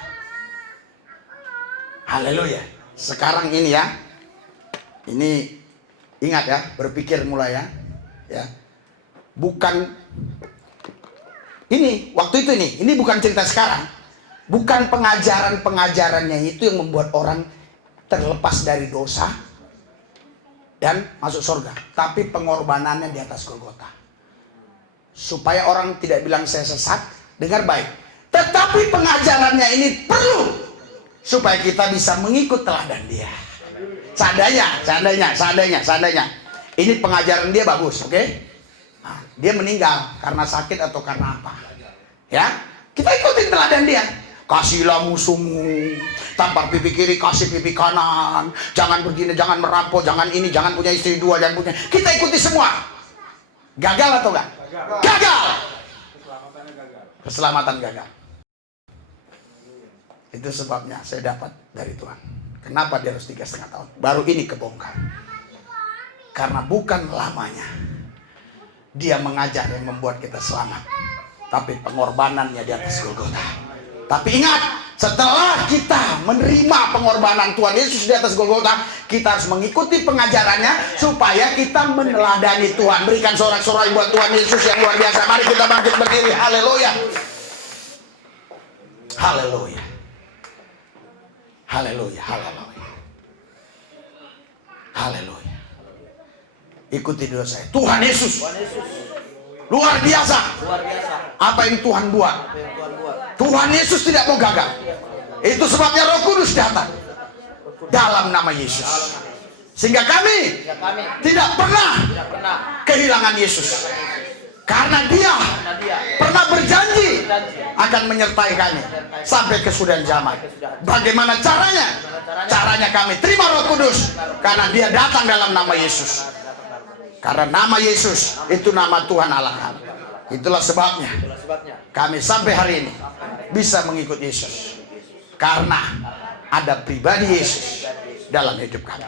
Haleluya. Sekarang ini ya, ini ingat ya, berpikir mulai ya. Ya. Bukan ini, waktu itu ini bukan cerita sekarang. Bukan pengajaran-pengajarannya itu yang membuat orang terlepas dari dosa dan masuk surga, tapi pengorbanannya di atas Golgota. Supaya orang tidak bilang saya sesat, dengar baik. Tetapi pengajarannya ini perlu supaya kita bisa mengikut teladan dia. Seandainya ini pengajaran dia bagus, oke? Nah, dia meninggal karena sakit atau karena apa? Ya, kita ikutin teladan dia. Kasihlah musuhmu, tampar pipi kiri, kasih pipi kanan. Jangan begini, jangan merampok, jangan ini, jangan punya istri 2, jangan punya. Kita ikuti semua. Gagal atau enggak? Gagal. Keselamatan gagal. Itu sebabnya saya dapat dari Tuhan. Kenapa dia harus 3,5 tahun? Baru ini kebongkar. Karena bukan lamanya dia mengajar yang membuat kita selamat, tapi pengorbanannya di atas Golgota. Tapi ingat, setelah kita menerima pengorbanan Tuhan Yesus di atas Golgota, kita harus mengikuti pengajarannya supaya kita meneladani Tuhan. Berikan sorak-sorai buat Tuhan Yesus yang luar biasa. Mari kita bangkit berdiri. Haleluya. Haleluya. Haleluya. Haleluya. Haleluya. Ikuti dulu saya. Tuhan Yesus luar biasa. Apa yang Tuhan buat? Tuhan Yesus tidak mau gagal. Itu sebabnya Roh Kudus datang dalam nama Yesus, sehingga kami tidak pernah kehilangan Yesus. Karena dia pernah berjanji akan menyertai kami sampai kesudahan zaman. Bagaimana caranya? Caranya kami terima Roh Kudus karena dia datang dalam nama Yesus. Karena nama Yesus itu nama Tuhan Allah kami. Itulah sebabnya kami sampai hari ini bisa mengikut Yesus. Karena ada pribadi Yesus dalam hidup kami.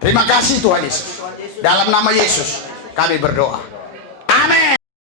Terima kasih Tuhan Yesus. Dalam nama Yesus kami berdoa.